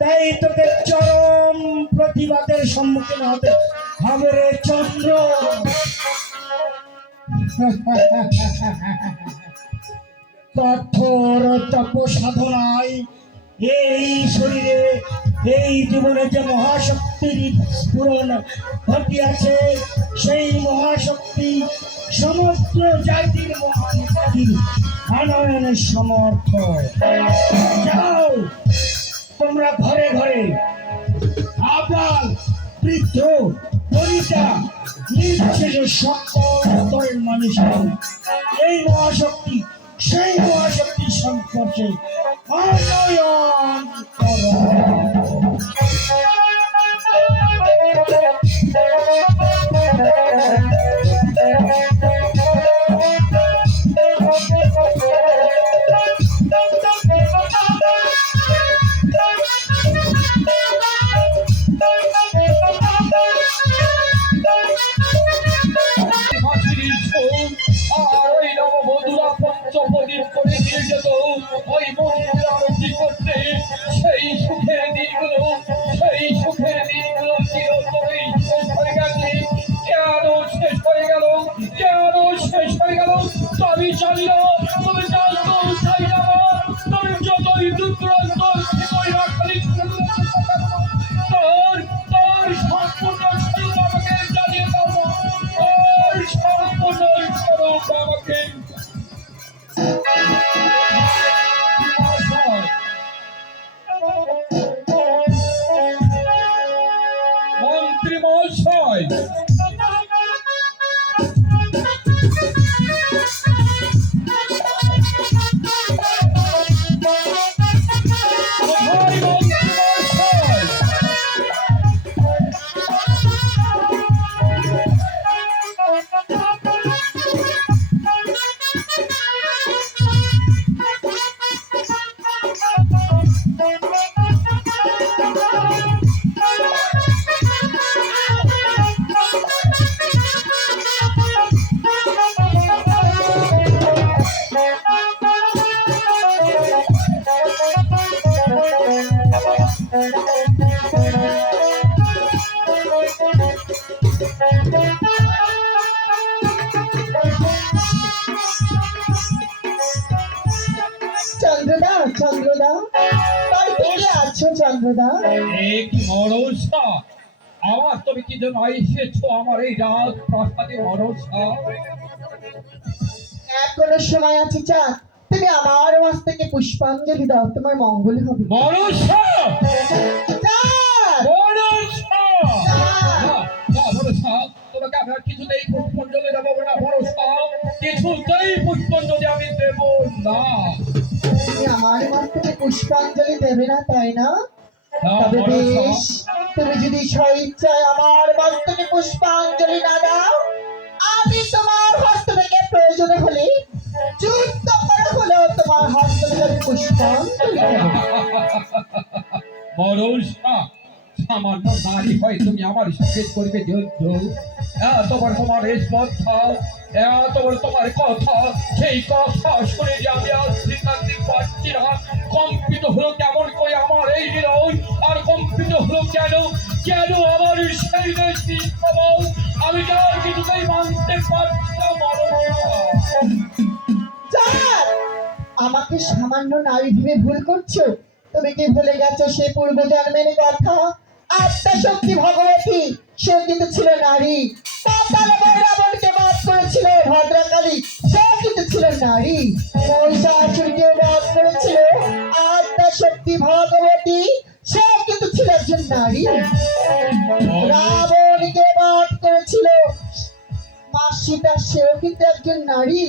তাই তোকে চরম প্রতিবাদের সম্মুখীন হতে হবে রে চন্দ্র। কঠোর তপসাধনায় এই শরীরে এই জীবনে যে মহাশক্তির স্ফুরণ ঘটিয়াছে, সেই মহাশক্তি সমগ্র জাতির মহান জাতির আনয়নের সমর্থ। যাও তোমরা ঘরে ঘরে, আবাল বৃদ্ধ বনিতা নির্বিশেষে সকল স্তরের মানুষের এই মহাশক্তি সেই মহাশক্তির সংস্পর্শে আনয়ন করো। আর ওই নববধূরা পঞ্চপ্রদীপ করে নিয়ে যেত ওই মন্দিরের আরতি করতে। সেই সুখের দিনগুলো চিরতরেই শেষ হয়ে গেছে। কেন শেষ হয়ে গেল? তবে জানি না, তবে জানতো চাই না। তবে যতই দুর্গ্রন্ত তোর সম্পূর্ণ স্বরূপ আমাকে জানিয়ে দাও না। তোর সম্পূর্ণ স্বরূপ আমাকে। চন্দ্রদা, বাড়িতে কে আছো চন্দ্রদা? এ কি মনসা, আমার তুমি কি জন্য এসেছো আমার এই রাত প্রাসাদে মনসা? এখনো সময় আছে চাঁদ, তুমি আমার মাছ থেকে পুষ্পাঞ্জলি দাও, তোমার মঙ্গল হবে। মনসা, চাঁদ! মনসা, চাঁদ! না মনসা, তোমাকে আমি আর কিছুতেই পুষ্পাঞ্জলি দেবো না মনসা, কিছুতেই পুষ্পাঞ্জলি আমি দেব না। তুমি আমার মাছ থেকে পুষ্পাঞ্জলি দেবে না, তাই না? না, তবে মনসা, বেশ, তুমি যদি স্বইচ্ছায় আমার মাছ থেকে পুষ্পাঞ্জলি না দাও, আমি তোমার হস্ত থেকে প্রয়োজন হলে যুদ্ধ করা হলেও তোমার হস্ত থেকে আমি পুষ্পাঞ্জলি দেব। মনসা, সামান্য নারী হয় তুমি আমার সঙ্গে করবে যুদ্ধ? এতবার তোমার স্পর্ধা, এতবার তোমার কথা, সেই কথা শুনে যে আমি আর শ্রীকান্তি পাচ্ছি না। কম্পিত হলো কেমন করে আমার এই হৃদয়, আর কম্পিত হলো কেন, কেন আমার সেই দেশি খবর আমি যার কিছুতেই মানতে পারছি না মনসা। চাঁদ! আমাকে সামান্য নারী ভেবে ভুল করছো। তুমি কি ভুলে গেছো সে পূর্ব জন্মের কথা? আত্মা শক্তি ভগবতী, সে কিন্তু ছিল নারী। পাতাল রাবণকে বধ করেছিল ভদ্রকালী, সে কিন্তু ছিল নারী। মহিষাসুরকে বধ করেছিল আত্মা শক্তি ভগবতী, সে কিন্তু ছিল একজন নারী। রাবণকে বধ করেছিল মা সীতা, সেও কিন্তু একজন নারী।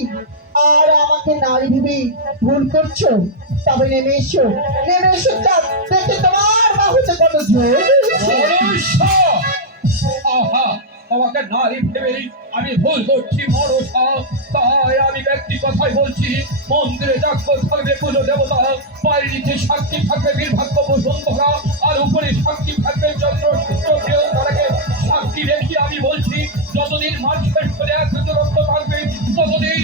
আর আমাকে নারী ভেবে ভুল করছো? তবে নেমে এসো, নেমে এসো চাঁদ, দেখে তোমার বাহুতে কত জোর রয়েছে। মনসা, আহা, তোমাকে নারী ভেবে আমি ভুল করছি মনসা। তাই আমি ব্যক্তি কথাই বলছি, মন্দিরে যাজ্ঞ থাকবে পুজো দেবতা, বাড়ির নিচে সাক্ষী থাকবে বীরভাগ্য বসুন্ধরা, আর উপরে সাক্ষী থাকবে চন্দ্র সূর্য কেউ তারাকে সাক্ষী রেখে আমি বলছি, যতদিন মানুষের করে এক রক্ত থাকবে ততদিন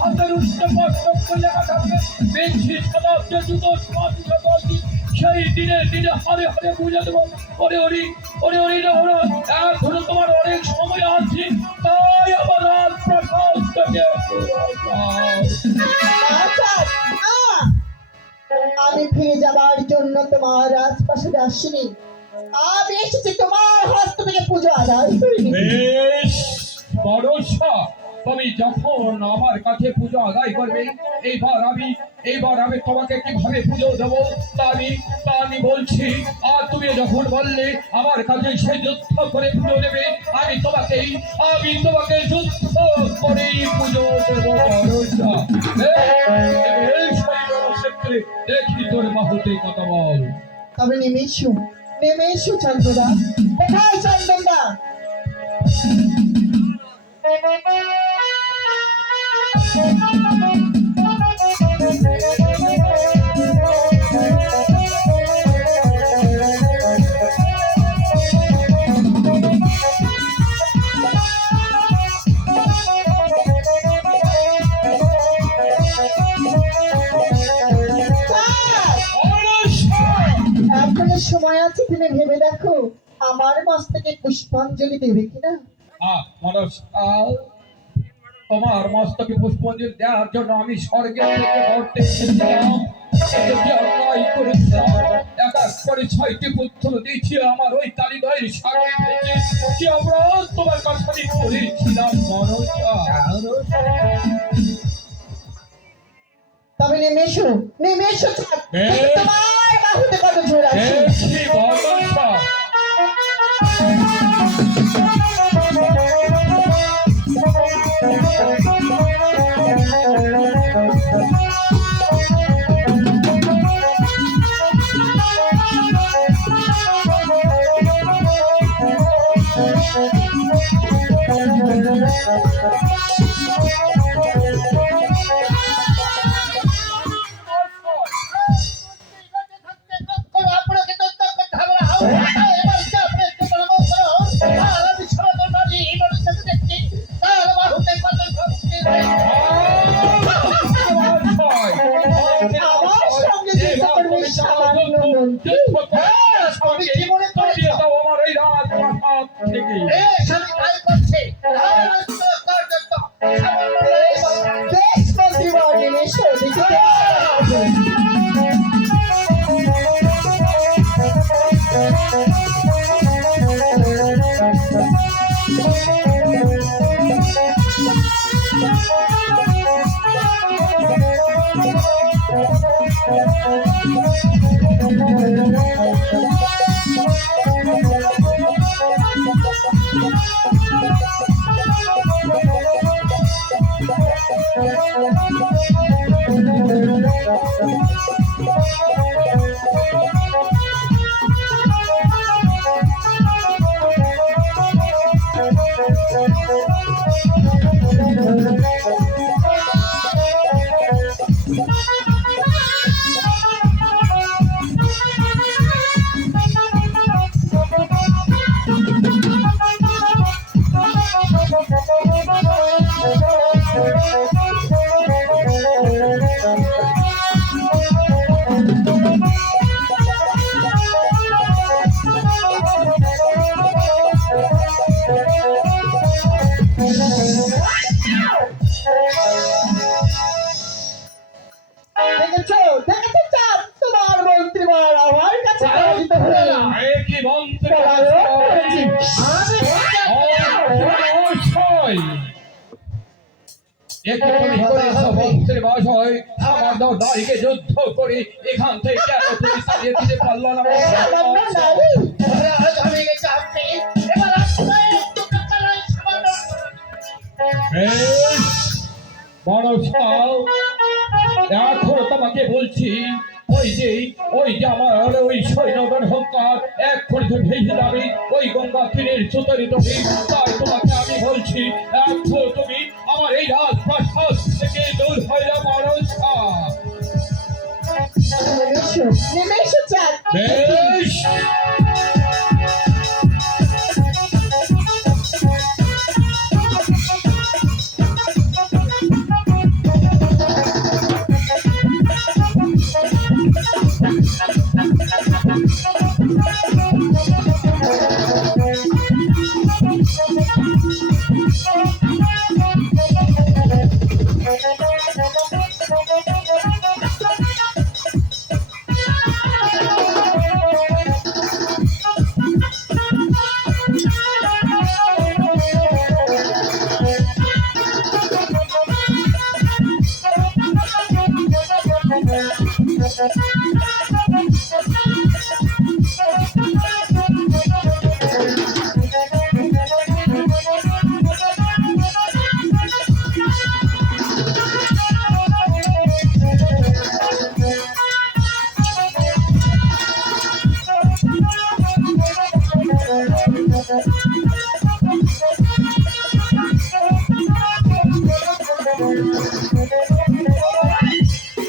হাতের উষ্ণে পাঁচ লেখা থাকবে বেঞ্চি সমাজকে জুতো সমাজ সেই দিনে দিনে হারে হারে বুঝে দেবো। ওরে ওরি, ওরে ওরি না ওরা, এখনো তোমার অনেক সময় আছে, তাই আমার রাত প্রসাদ থেকে চাঁদ, আমি ফিরে যাবার জন্য তোমার রাজপ্রাসাদে আসিনি, আমি এসেছি তোমার হস্ত থেকে পুজো আদায় করে নিতে। বেশ মনসা, তুমি যখন আমার কাছে পুজো আদায় করবে, এইবার আমি তোমাকে কিভাবে পুজো দেবো তা আমি বলছি। আর তুমি যখন বললে আমার কাছে সে যুদ্ধ করে পুজো দেবে, আমি তোমাকে যুদ্ধ করেই পুজো দেবো মনসা। দেখি তোর বাহুতে কথা বল। তবে নেমে এসো চন্দ্রদা। কোথায় চন্দনদা? এখনো সময় আছে, তুমি ভেবে দেখো আমার মস্তকে পুষ্পাঞ্জলি দেবে কিনা। মনসা, তোমার মস্তকে পুষ্পাঞ্জলি দেওয়ার জন্য আমি স্বর্গের থেকে মরতে এসেছিলাম, কিন্তু কি অন্যায় করেছিলাম। এক এক করে 6টি পুত্র দিয়েছি আমার ওই কালীদয়ের সামনে থেকে, কি অপরাধ তোমার কাছে আমি করেছিলাম মনসা। তবে নেমে এসো চাঁদ, দেখি তোমার বাহুতে কত জোর আছে। দেখি মনসা। আপনাকে তো করতে হবে না। এবার আপনি একটু পরামর্শ করুন, আর আমি সমাধান নারী মানুষকে দেখছি, তার বাহুতে কত শক্তি রয়েছে। আমার সঙ্গে যুদ্ধ করবে সামান্য মন্ত্রী? আপনি কি মনে করেছেন? আমার এই রাত প্রাসাদ থেকে বেশ, আমি তাই করছি। আর তো কার্যত সামান্য লড়াই করব। বেশ মন্ত্রী বর, নেমে এসো, দেখি তোমার বাহুতে। দেখেছো দেখেছো চাঁদ, তোমার মন্ত্রীবর আমার কাছে পরাজিত হয়ে কি মন্ত্রী পলায়ন করেছি। আমার দাঁড়িয়ে যুদ্ধ করে এখান থেকে কেন তুমি চালিয়ে দিতে পারলো না? সামান্য নারী, মহারাজ আমি গেছি আপনি এবার আসবে একটু টাকার সামান্য বেশ, বড় সাও, এখন তোমাকে বলছি, ওই যে আমার ওই সৈন্যগণ হংকার এক্ষুনি তো ভেসে যাবে ওই গঙ্গা তীরের সুতরিত তাই তোমাকে আমি বলছি এখন তুমি আমার এই রাজপ্রাসাদ থেকে দূর হয়ে যাও বড় সাও। নেমে এসো চাঁদ। বেশ,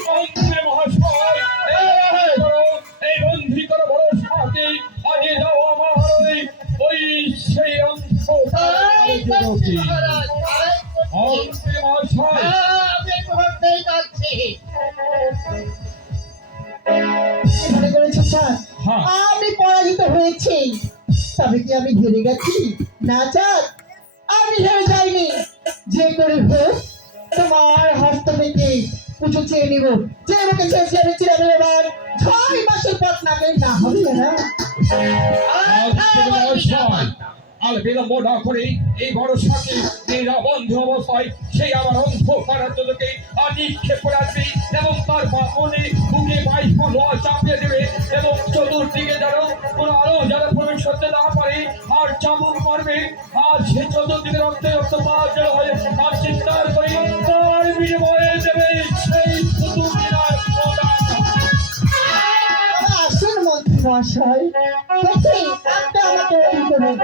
মন্ত্রী মহাশয়, এই বন্দি করো বড় সাথে আগে যাও আমার ওই সেই অংশ আরে করছি মহারাজ আরে করছি মন্ত্রী মহাশয়, আমি এই মুহূর্তেই যাচ্ছি কি মনে করেছো চাঁদ? হ্যাঁ। আমি পরাজিত হয়েছি, তবে কি আমি হেরে গেছি? না চাঁদ, আমি হেরে যাইনি। যে করে হোক তোমার হস্ত থেকে পুজো চেয়ে নিব। যে আমাকে চেয়েছি আমি চিরাবে এবার 6 মাসের পর না গেলে না হবে না। মন্ত্রী মহাশয়, আর বিলম্ব না করে এই বড় সাথে বন্ধ অবস্থায় সেই আমার অন্ধকার রাজ্যকে নিক্ষেপ করে আসবে এবং তার বাহনে বুকে 22 লোহা চাপিয়ে দেবে এবং চতুর্দিকে যেন কোনো আলো যেন প্রবেশ করতে না পারে আর চাবুক মারবে আর সে চতুর্দিকে রক্তে রক্ত পাওয়া হয়ে আর চিৎকার করে তার বিনিময়ে দেবে সেই চতুর্দিনার আসুন মন্ত্রী মহাশয়, দেখি আপনি আমাকে তৈরি করুন।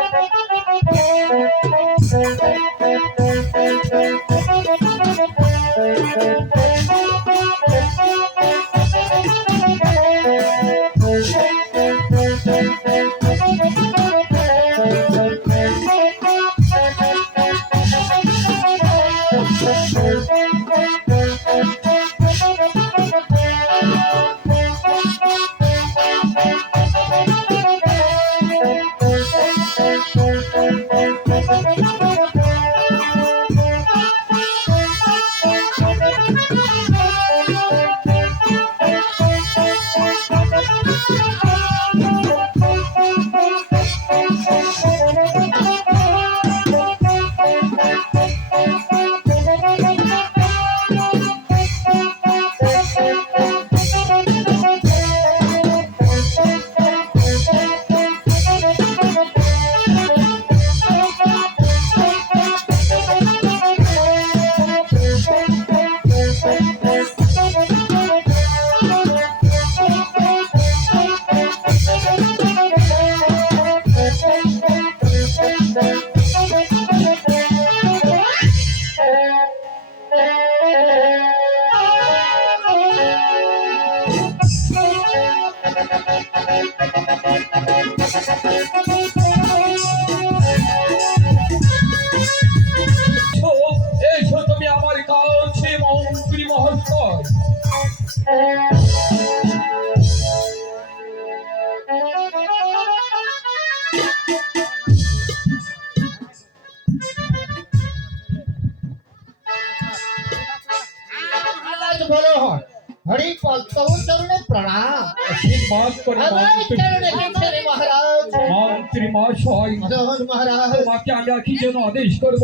এসো তুমি আমার কাছে মন্ত্রী মহাশয়। মহারাজ বলো হরি পদ্ম চরণে প্রণাম। আশীর্বাদ করে আমার চরণে গেছে রে মহারাজ। মন্ত্রী মহাশয়, মদন মহারাজ তোমাকে আমি আর কি যেন আদেশ করব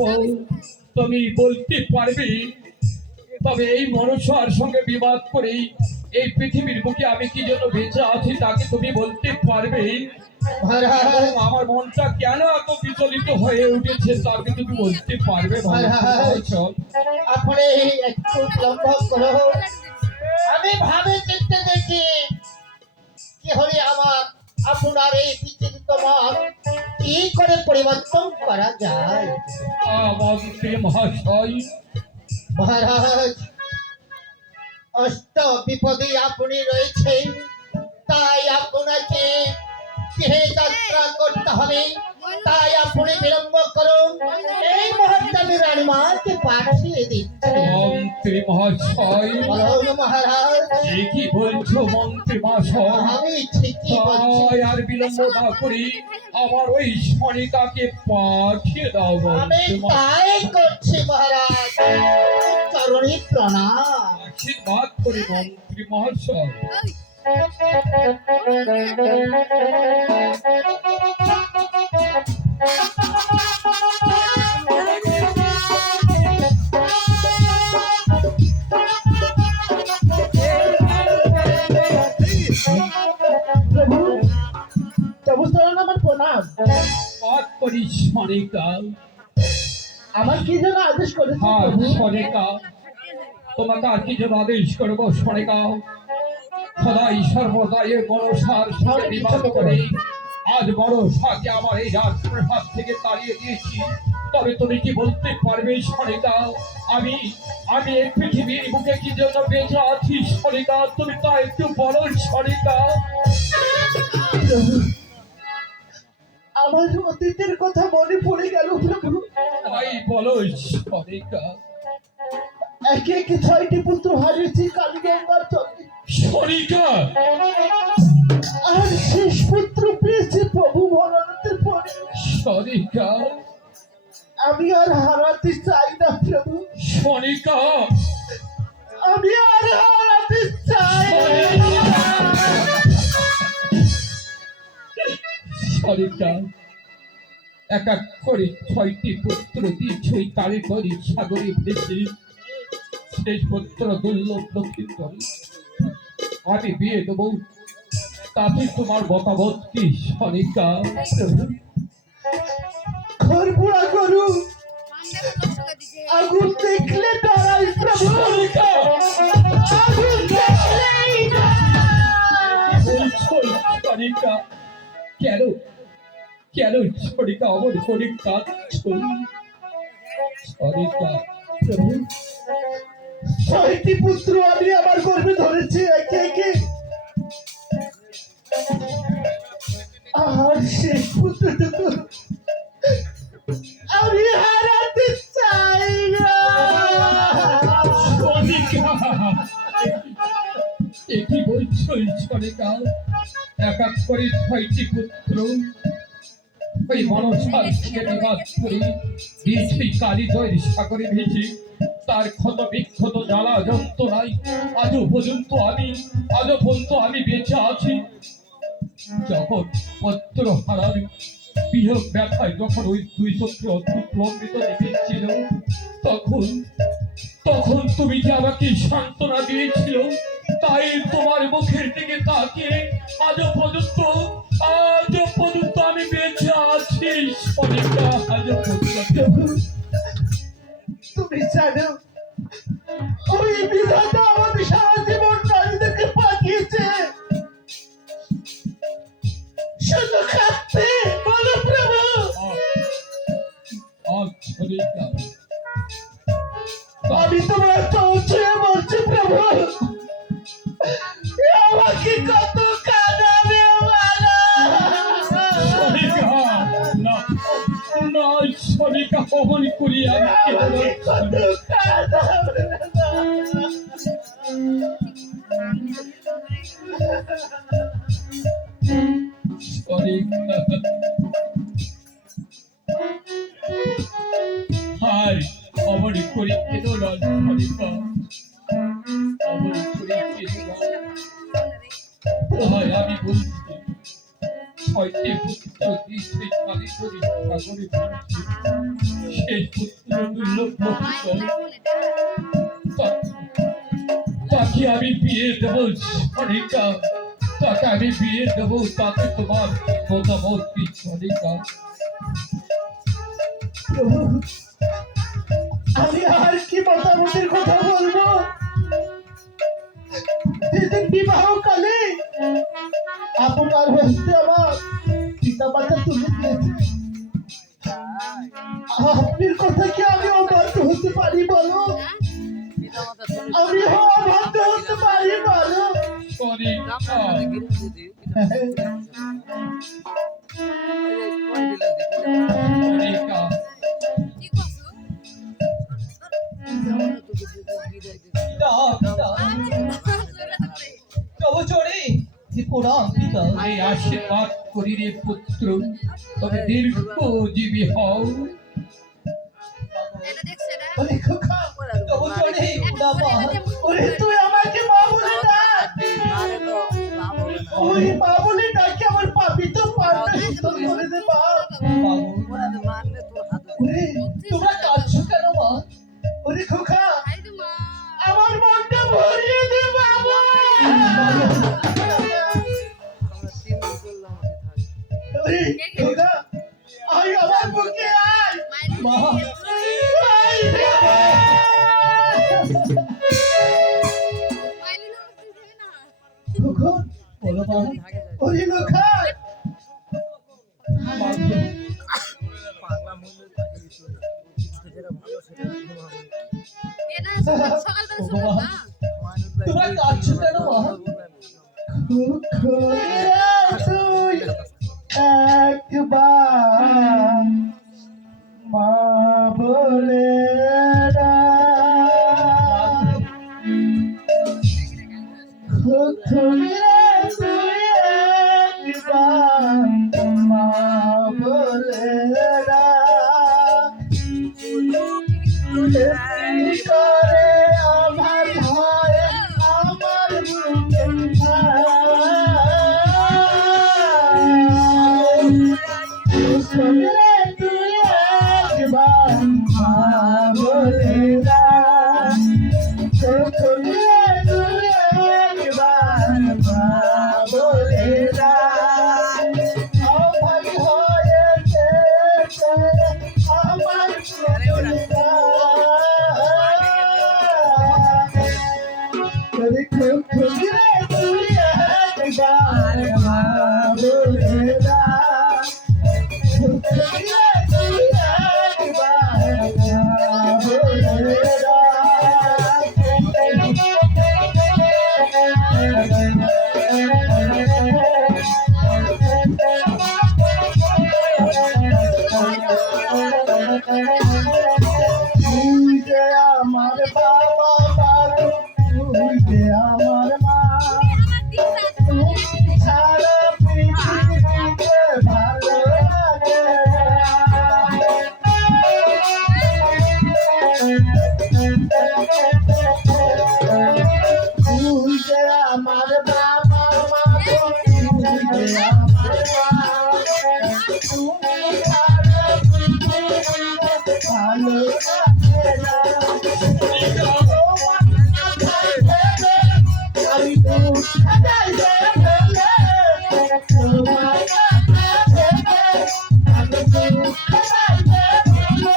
তুমি বলতে পারবে? তবে এই মনুষ্যর সঙ্গে বিবাদ করে এই পৃথিবীর বুকে আমি কি জন্য বেঁচে আছি তাকে তুমি বলতে পারবে? মহারাজ এবং আমার মনটা কেন এত বিচলিত হয়ে উঠেছে তার কি তুমি বলতে পারবে? মহারাজ, আপনি একটু লম্ব করো। আমি ভাবে চিন্তে দেখি কি হলে আমার আপনার এই বিচলিত মন কি করে পরিবর্তন করা যায়। মন্ত্রী মহাশয়, মহারাজ অষ্ট বিপদে আপনি রয়েছেন, তাই আপনাকে গৃহে যাত্রা করতে হবে, তাই আপনি বিলম্ব করুন। এই মুহূর্তে আমি রানীমাকে পাঠিয়ে দিচ্ছি। মন্ত্রী মহাশয়, বলুন মহারাজ। এ কি বলছো মন্ত্রী মহাশয়? আমি ঠিকই বলছি। তাই আর বিলম্ব না করি আমার ওই সনিকাকে পাঠিয়ে দাও আমি মন্ত্রী মহাশয়। তাই করছি মহারাজ। চরণে প্রণাম। আশীর্বাদ করি মন্ত্রী মহাশয়। প্রভু প্রভু চরণ আমার প্রণাম। পাঠ করি সনিকা। আমার কি যেন আদেশ করেছে হ্যাঁ প্রভু? সনিকা, তোমাকে আর কি যেন আদেশ করবো সনিকা? সদাই সর্বদা এ মনসার সঙ্গে বিবাদ করে আজ মনসাকে আমার এই রাজপ্রাসাদ থেকে তাড়িয়ে দিয়েছি। তবে তুমি কি বলতে পারবে সনিকা আমি আমি এই পৃথিবীর বুকে কি জন্য বেঁচে আছি সনিকা? তুমি তা একটু বলো সনিকা। প্রভু আমার অতীতের কথা মনে পড়ে গেল প্রভু। তাই বলো সনিকা। একে একে 6টি পুত্র হারিয়েছি কালীগঙ্গার চলে, সনিকা, আর শেষ পুত্র পেয়েছে প্রভু ভোলানাথের পরে। সনিকা, আমি আর হারাতে চাই না প্রভু, সনিকা, আমি আর হারাতে চাই না। সনিকা, এক এক করে 6টি পুত্র দিয়েছ ওই তারে করি সাগরে ভেসে। শেষ পুত্র দুর্লভ দক্ষিণ করে আমি বিয়ে দেবো, তাতে তোমার মতামত কি সনিকা? ঘর বুড়া গরু আগুন দেখলে ডরাই প্রভু, সনিকা, আগুন দেখলেই ডরাই। বলছো সনিকা? কেন কেন সনিকা অমর করে কাঁদছ সনিকা? প্রভু 6টি পুত্র আমি আমার গর্ভে ধরেছি একে একে, আর শেষ পুত্রটুকু আমি হারাতে চাই না। সনিকা, এ কি বলছো সনিকা? এক এক করে 6টি পুত্র ওই মনসার থেকে বিবাদ করে দিয়েছি কালিজয়ের সাগরে ভেসে। তার ক্ষত বিক্ষত জ্বালা যন্ত্রণায় আজও পর্যন্ত আমি বেঁচে আছি। যখন পত্র হারাবে বিয়োগ ব্যথায় যখন ওই 2 চক্ষে অদ্ভুত লম্বিত দেখেছিল, তখন তুমি যে আমাকে সান্ত্বনা দিয়েছিল, তাই তোমার মুখের দিকে তাকিয়ে আজও পর্যন্ত আমি বেঁচে আছি সনিকা। আজও পর্যন্ত তুমি জানো ওই বিধাতা আমাদের সারা জীবন নারীদেরকে পাঠিয়েছে শুধু খাচ্ছে। বলো প্রভু, সনিকা, আমি তোমার পৌঁছে বলছি প্রভু, আমাকে কত কাঁদাবে অমন করি আমি অনেক হাই অমন করি কেন রাজ খলিফা অমন করি কেন হাই আমি বলছি ছয়টি পুত্র দিয়েছে খালি করে সাগরে পড়েছে সেই পুত্র দুর্লভ তাকে আমি বিয়ে দেবো সনিকা তাকে আমি বিয়ে দেবো তাতে তোমার মতামত কি সনিকা আমি আর কি মতামতের কথা বলবো যেদিন বিবাহ কালে আপনার হস্তে আমার পিতা মাতা তুলে দিয়েছে আপনার কথা কি আমি অবাধ্য হতে পারি বলো আমি অবাধ্য হতে পারি বলো সনিকা সনিকা এই আশীর্বাদ করি রে পুত্র তবে দীর্ঘজীবী হও ওরে তুই আমাকে মা বলে ডাক ওই মা বলে ডাকে আমার পাপি তো পারবে সুন্দর করে দে বাপ ওরে তোমরা কাঁদছো কেন মা ওরে খোকা আমার মনটা ভরিয়ে দে বাবা ওরে খোকা আয় আমার বুকে আয় মা আয় বাবা কখন বলো বাবা ওরে লোখা তোমরা কাঁদছো কেন মা তুই একবার মা বলে তুই একবার মা বলে করে আমার ভয় আমার বুকে শুনলে তুই একবার মা বলে শুনলে তুই একবার মা বলে আমার হয়েছে আমার তুই একবার মা বলে আমার বাবা বাবু তুই যে আমার মা সারা পৃথিবীতে ভালো লাগে তুই যে আমার বাবা মা তুই যে আমার মা তুমি সারা পৃথিবীতে ভালো লাগে না আমি তো খাদাই দেবে তোমার আমি তো খাদাই দেবে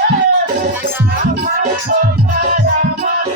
আমার সবার আমার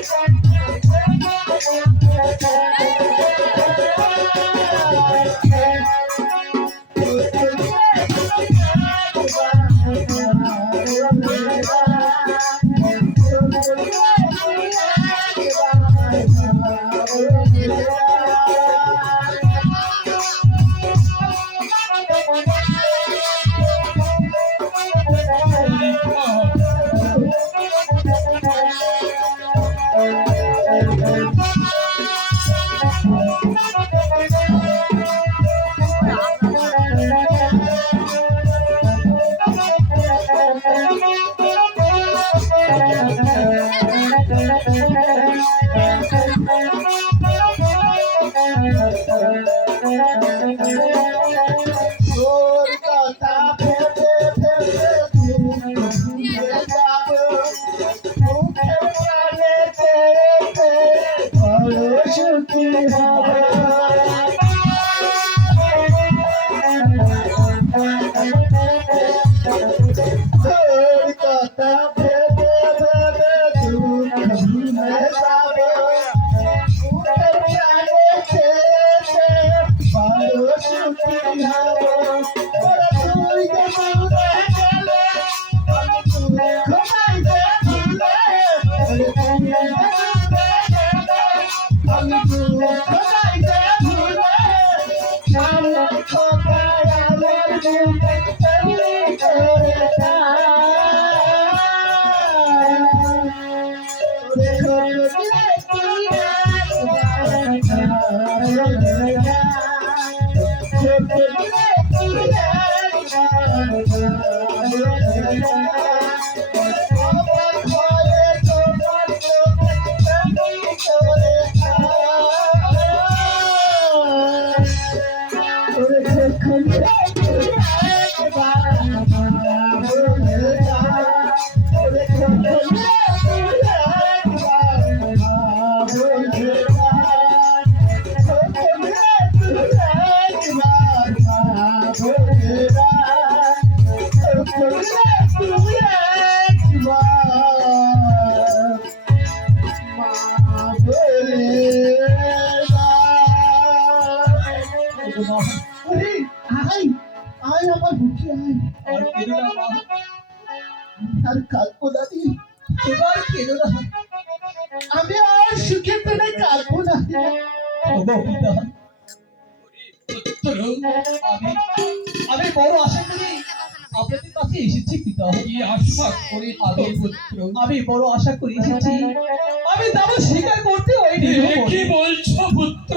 আমি দুঃখ যাইতে ভুলে আমার খোকায় আমার বুকে তেমনি করে আর কাঁদবো দাদি, এবার কেঁদো না, আমি আর সুখে পেলে কাঁদবো না। ওগো পিতা, পুত্র আমি বড় আশা করি আপনাদের কাছে এসেছি পিতা। কি আশা করে আদর পুত্র? আমি বড় আশা করি এসেছি, আমি তাও স্বীকার করতে হয়নি। কি বলছো পুত্র?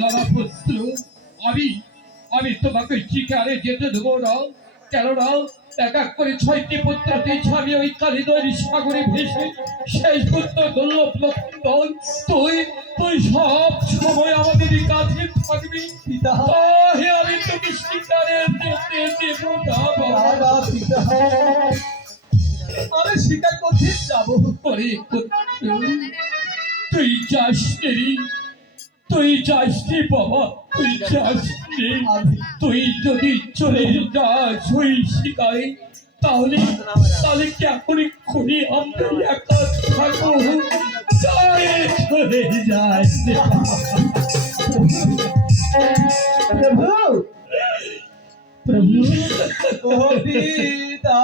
দাদা পুত্র, আমি তোমাকে শিকারে যেতে দেবো না। কেননা এক এক করে 6টি পুত্র দিয়েছি আমি ওই কালিদয়ের সাগরে ভেসে, শেষ পুত্র দুর্লভ লক্ষণ তুই সব সময় আমাদের কাছে থাকবি পিতা, তাহে আমি তোকে শিকারে যেতে দেব না বাবা। পিতা, আমি স্বীকার করতে যাবো। পরে পুত্র, তুই যাসনি বাবা, তুই যাসনি। তুই যদি চলে যাস ওই শিকারে, তাহলে কেমনই খুনি আমরা একা থাকবো। চলে যাস প্রভু, প্রভু, ও পিতা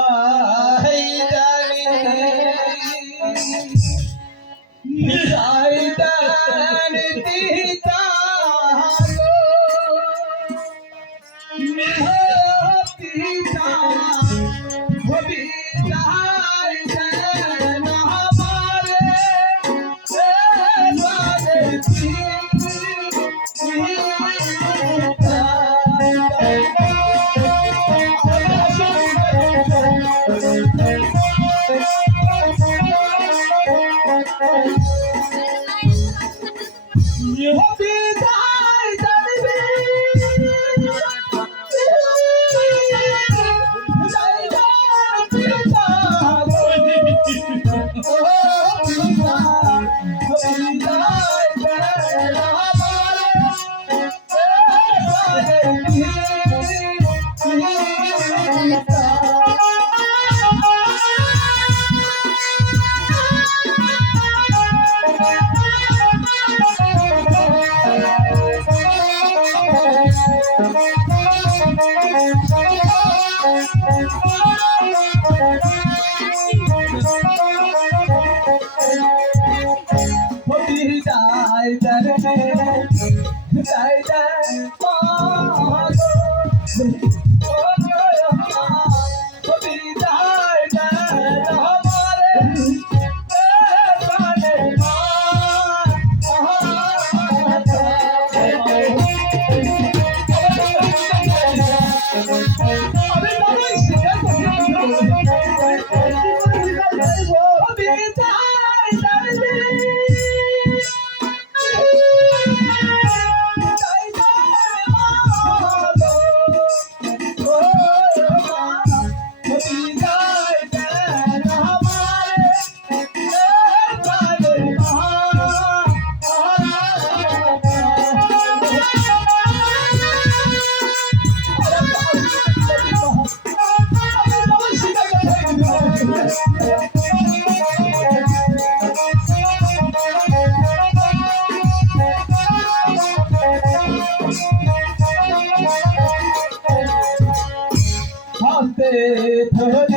ধরি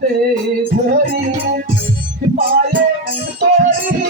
হাতে ধরি পায়ে তোরি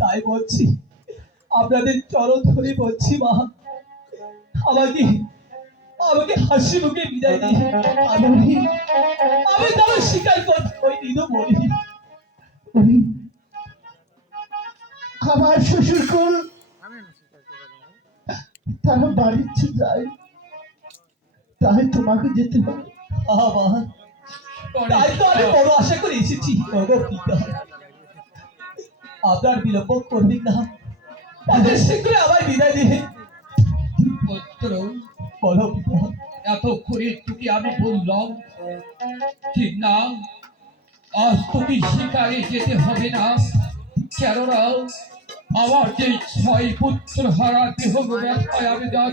তাই বলছি, আপনাদের চরণ ধরে বলছি মা, আমাকে আমাকে হাসি মুখে বিদায় দিয়ে আমি তাও স্বীকার করতে ওই নিদু বলি আমার শ্বশুর কোল তারা বাড়িতে যায়, তাই তোমাকে যেতে হবে। আমার তাই তো আমি বড় আশা করে এসেছি। ওগো পিতা, আপনার বিলম্ব করবেন না, তাদের শীঘ্রই আমার বিদায় দিয়ে পুত্র বলো পিতা। এতক্ষণে তোকে আমি বললাম ঠিক না, আজ তোকে শিকারে যেতে হবে না, কেননা আমার যে 6 পুত্র হারা দেহ ব্যথায় আমি গান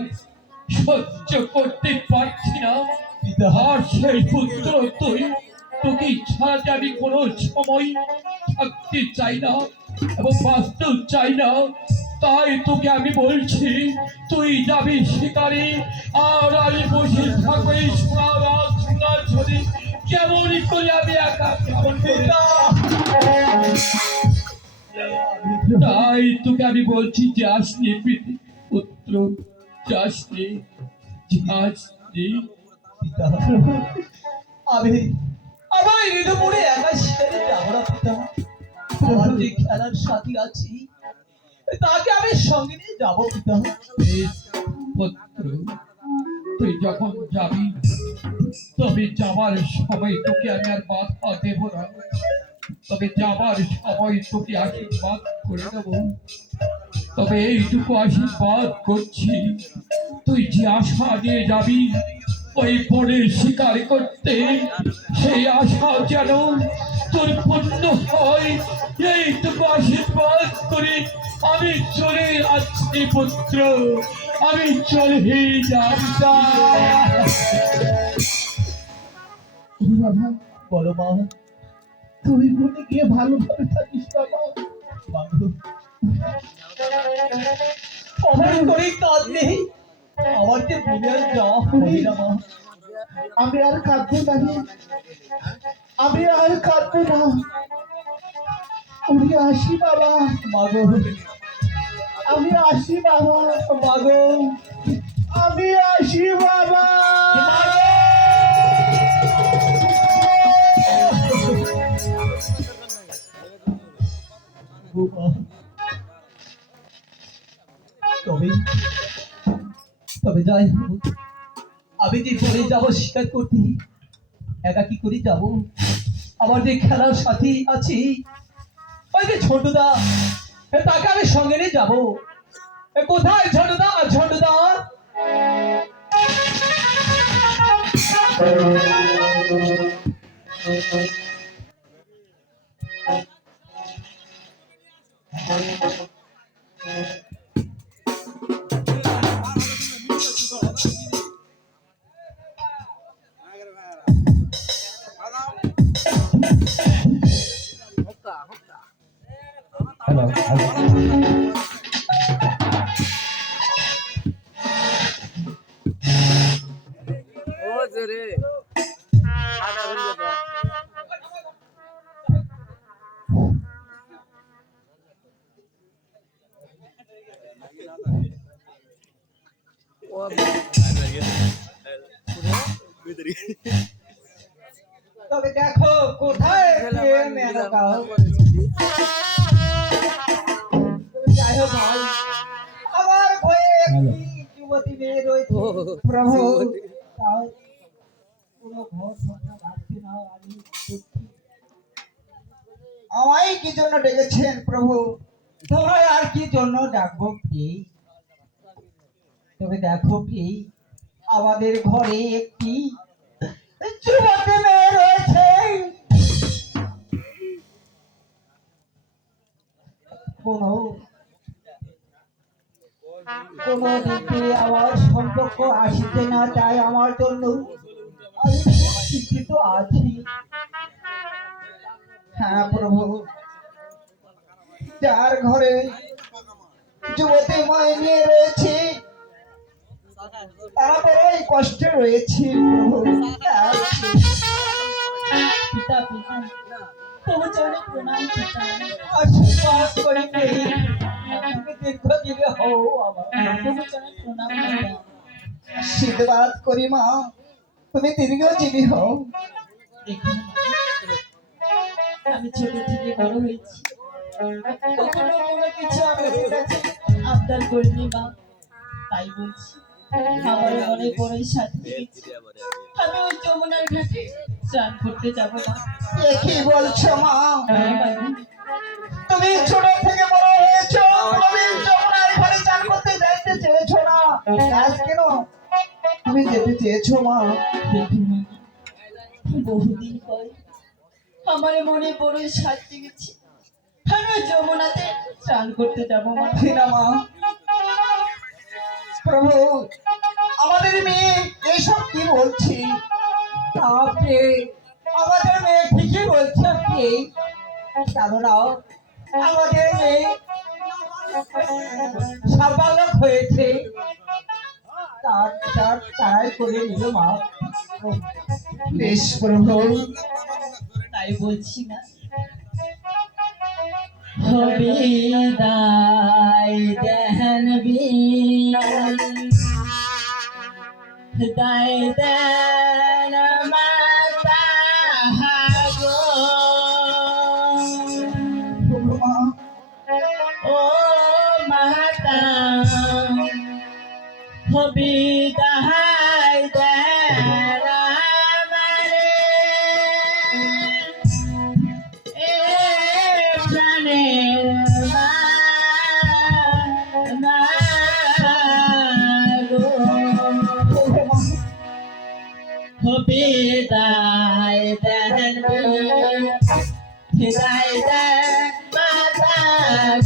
সহ্য করতে পারছি না। পিতা, আর সেই পুত্র তোকে ছাড়া যে আমি কোনো সময় থাকতে চাই না এবং বাঁচতেও চাই না। তাই তোকে আমি বলছি, তুই যাবি শিকারে, আর আমি বসে থাকবো এই সোনার ছবি কেমন করে আমি একা কেমন পিতা, তাই তোকে আমি বলছি, যাসনি পুত্র, যাসনি, যাসনি। পিতা, আমি আমার হৃদয়পুরে একা ছেড়ে যাবো না পিতা। আমার যে খেলার সাথী আছি তাকে আমি সঙ্গে নিয়ে যাবো পিতা। বেশ পুত্র, তুই যখন যাবি তবে যাবার সময় তোকে আমি আর বাধা দেব না, তবে যাবার সময় তোকে আশীর্বাদ করে দেব। তবে এইটুকু আশীর্বাদ করছি, তুই যে আশা নিয়ে যাবি ওই বনে শিকার করতে, সেই আশা যেন তোর পূর্ণ হয়, এইটুকু আশীর্বাদ করে আমি চলে যাচ্ছি পুত্র, আমি চলে যাচ্ছি। বাবা বলো মা, তুই বলে গিয়ে ভালোভাবে থাকিস বাবা। বাবু আমার করে কাজ নেই, আমার যে মনে আর যাওয়া হবে না মা। আমি আর কাঁদবো না রে। আমি আর কাঁদবো না। আমি আসি বাবা। মাগো আমি আসি বাবা। মাগো আমি আসি বাবা। বাবা, তবে তবে যাই হোক, আমি যে পরে যাবো শিকার করতে, একা কি করে যাবো? আমার যে খেলার সাথী আছি, ওই যে ছোটদা, তাকে আমি সঙ্গে নিয়ে যাবো। কোথায় ছোটদা? ছোটদা তবে দেখো কোথায় মেনকা। যাই হোক ভাই, আমার ঘরে একটি যুবতী মেয়ে রয়েছে প্রভু। তার কোনো ঘর সংসার লাগছে না। আমি দুঃখী। আমায় কি জন্য ডেকেছেন প্রভু? তোমায় আর কি জন্য ডাকবো কি? তবে দেখো কি, আমাদের ঘরে একটি যুবতী মেয়ে রয়েছে। কোনো দিকে আমার সম্পর্ক আসিতে না চাই, আমার জন্য আমি চিন্তিত আছি। হ্যাঁ প্রভু, যার ঘরে যুবতী মায় নিয়ে রয়েছে, তারা বড়ই কষ্টে রয়েছে প্রভু। পিতা পিতা তবু চলে প্রণাম পিতা। আশীর্বাদ করি নেই, তুমি দীর্ঘজীবী হও আমার। তবু চলে প্রণাম পিতা। আশীর্বাদ করি মা, তুমি দীর্ঘজীবী হও। দেখুন আমি ছোট থেকে বড় হয়েছি, কখনো কোনো কিছু আপনাদের কাছে আবদার করিনি মা। তাই বলছি আমার মনে বড়ই সাথে লেগেছে। আমি ওই যমুনার ঘাটে স্নান করতে যাবো না। এ কি বলছো মা? হ্যাঁ, বাবু। তুমি ছোট থেকে বড় হয়েছো, তুমি যমুনার ঘাটে চান করতে যাইতে চেয়েছো না, আজ কেন তুমি যেতে চেয়েছো মা? দেখুন বহুদিন পর আমার মনে বড়ই সাথ লেগেছে। আমি ওই যমুনাতে স্নান করতে যাবো মা। না মা, প্রভু আমাদের মেয়ে এসব কি বলছি? আপনি আমাদের মেয়ে ঠিকই বলছে আপনি, কেননা আমাদের মেয়ে সাবালক হয়েছে, তারাই করে নিল মা। বেশ প্রভু, তাই বলছি না হবে দায় দেন দায় দেন মাতা গো প্রভু মা, ও মাতা হবে দায় দেন আমারে এ প্রাণের মা গো হবে দায় দেন দায় দেন মাতা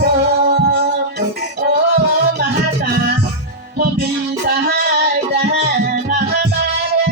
গো ও মাতা হবে দায় দেন আমারে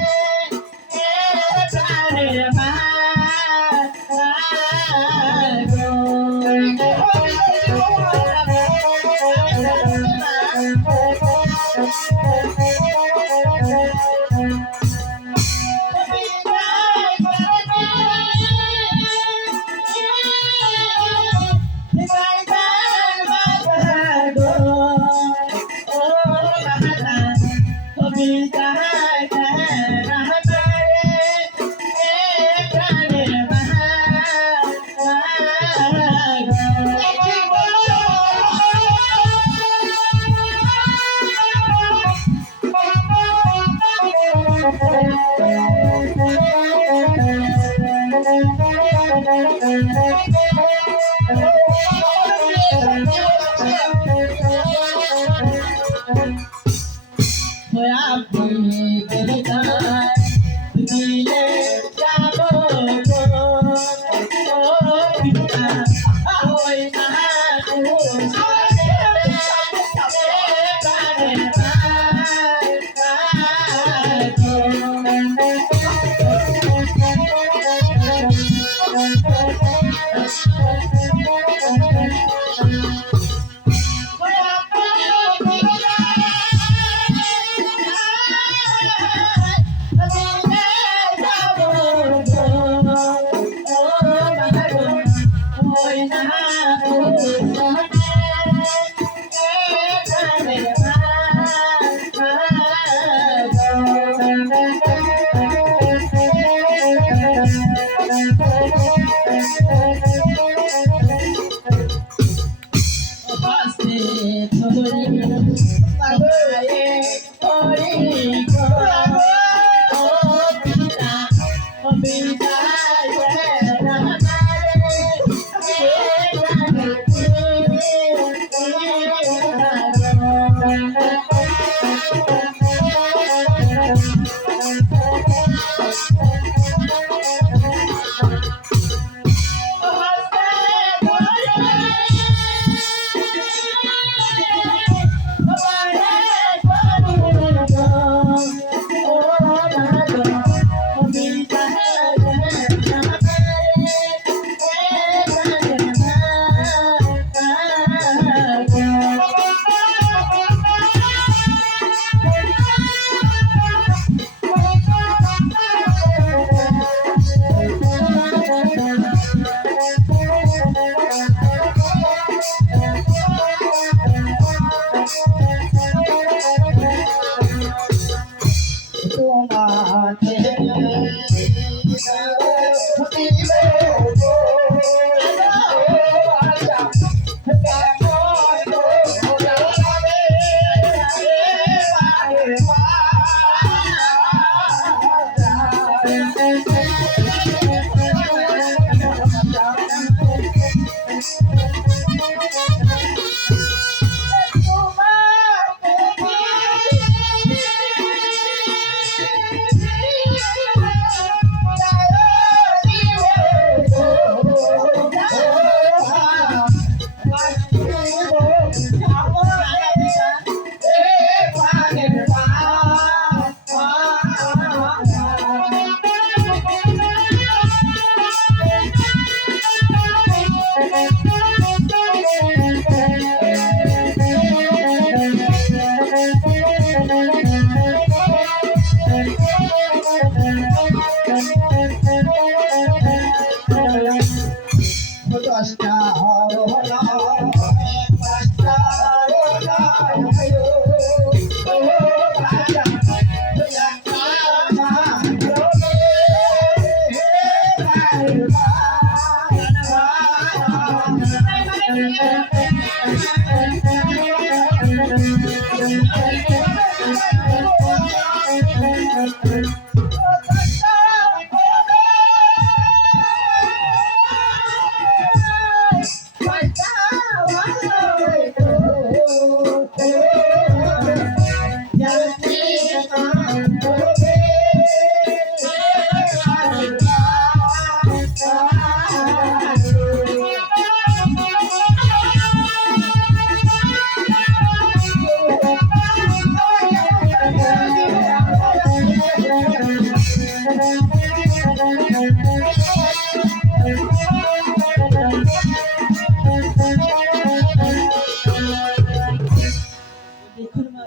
দেখুন মা,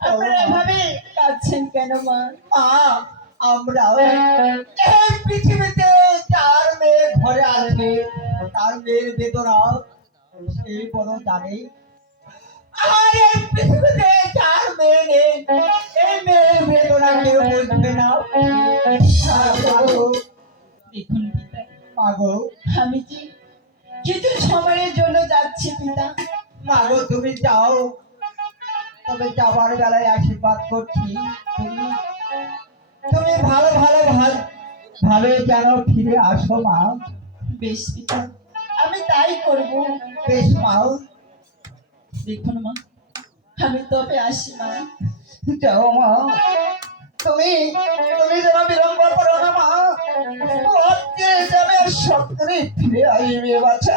আপনারা এভাবে কাঁদছেন কেন মা? আমরা এই পৃথিবীতে যার মেয়ে ঘরে আছে তার মেয়ের বেদনা সেই বড় জানে। আর এই পৃথিবীতে যার মেয়ে নেই এই মেয়ের বেদনা কেউ বুঝবে না। দেখুন পিতা, মাগো আমি যে কিছু সময়ের জন্য যাচ্ছি পিতা। মাগো তুমি যাও, তবে যাবার বেলায় আশীর্বাদ করছি তুমি ভালো ভালো ভাবে যেন ফিরে আসো মা। বেশ পিতা, আমি তাই করব। বেশ মা, দেখুন মা, আমি তবে আসি মা। যাও মা। তুমি তুমি যেন বিলম্ব করো না মা। পথে যাবে সত্যি ফিরে আসবে বাছা।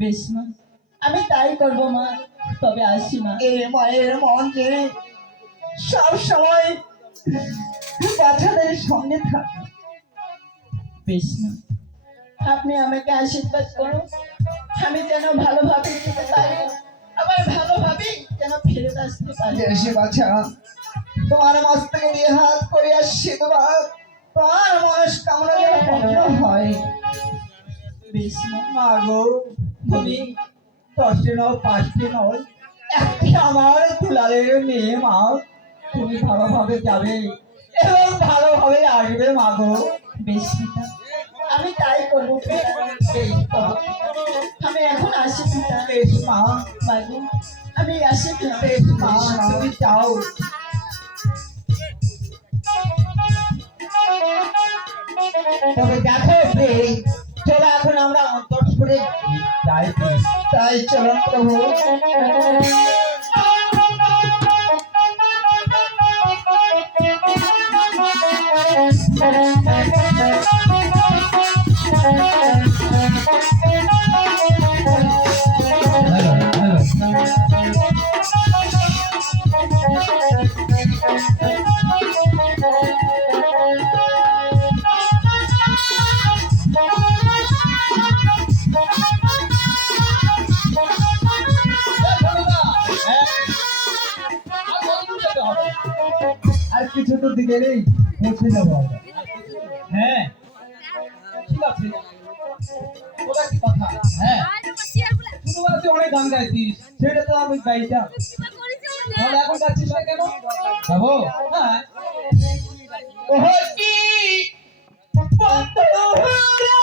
বেশ মা, আমি তাই করব মা, তবে আসি মা। এই মায়ের মন যে সব সময় বাচ্চাদের সঙ্গে থাকে। বেশ মা, আপনি আমাকে আশীর্বাদ করুন, আমি যেন ভালোভাবে যেতে পারি, আবার ভালোভাবে যেন ফেরত আসতে পারি। এসে বাছা, তোমার মস্তকে দিয়ে হাত করে আসছি, তোমার মনস্কামনা যেন পূর্ণ হয়। বেশ মা, মা গো, তুমি 10টি নয় 5টি নয়, একটি আমার দুলালের মেয়ে মা। তুমি ভালোভাবে যাবে এবং ভালোভাবে আসবে মা গো। বেশ পিতা, আমি তাই করব পিতা। এই তো, আমি এখন আসি পিতা। বেশ মা, বাবু, আমি আসি পিতা। বেশ মা, তুমি যাও। তবে দেখো প্রেম, চলো এখন আমরা অন্তঃপুরে যাই। তাই চলো প্রভু। আর কিছু তো দিকে নেই, পৌঁছে যাবো আমরা। হ্যাঁ ঠিক আছে, ওটা কি কথা? হ্যাঁ, শুধু তুই অনেক গান গাইছিস, সেটা তো আমি গাইতাম। তাহলে এখন গাচ্ছিস না কেন? যাবো? হ্যাঁ। ওহ কি বন্ধু রে,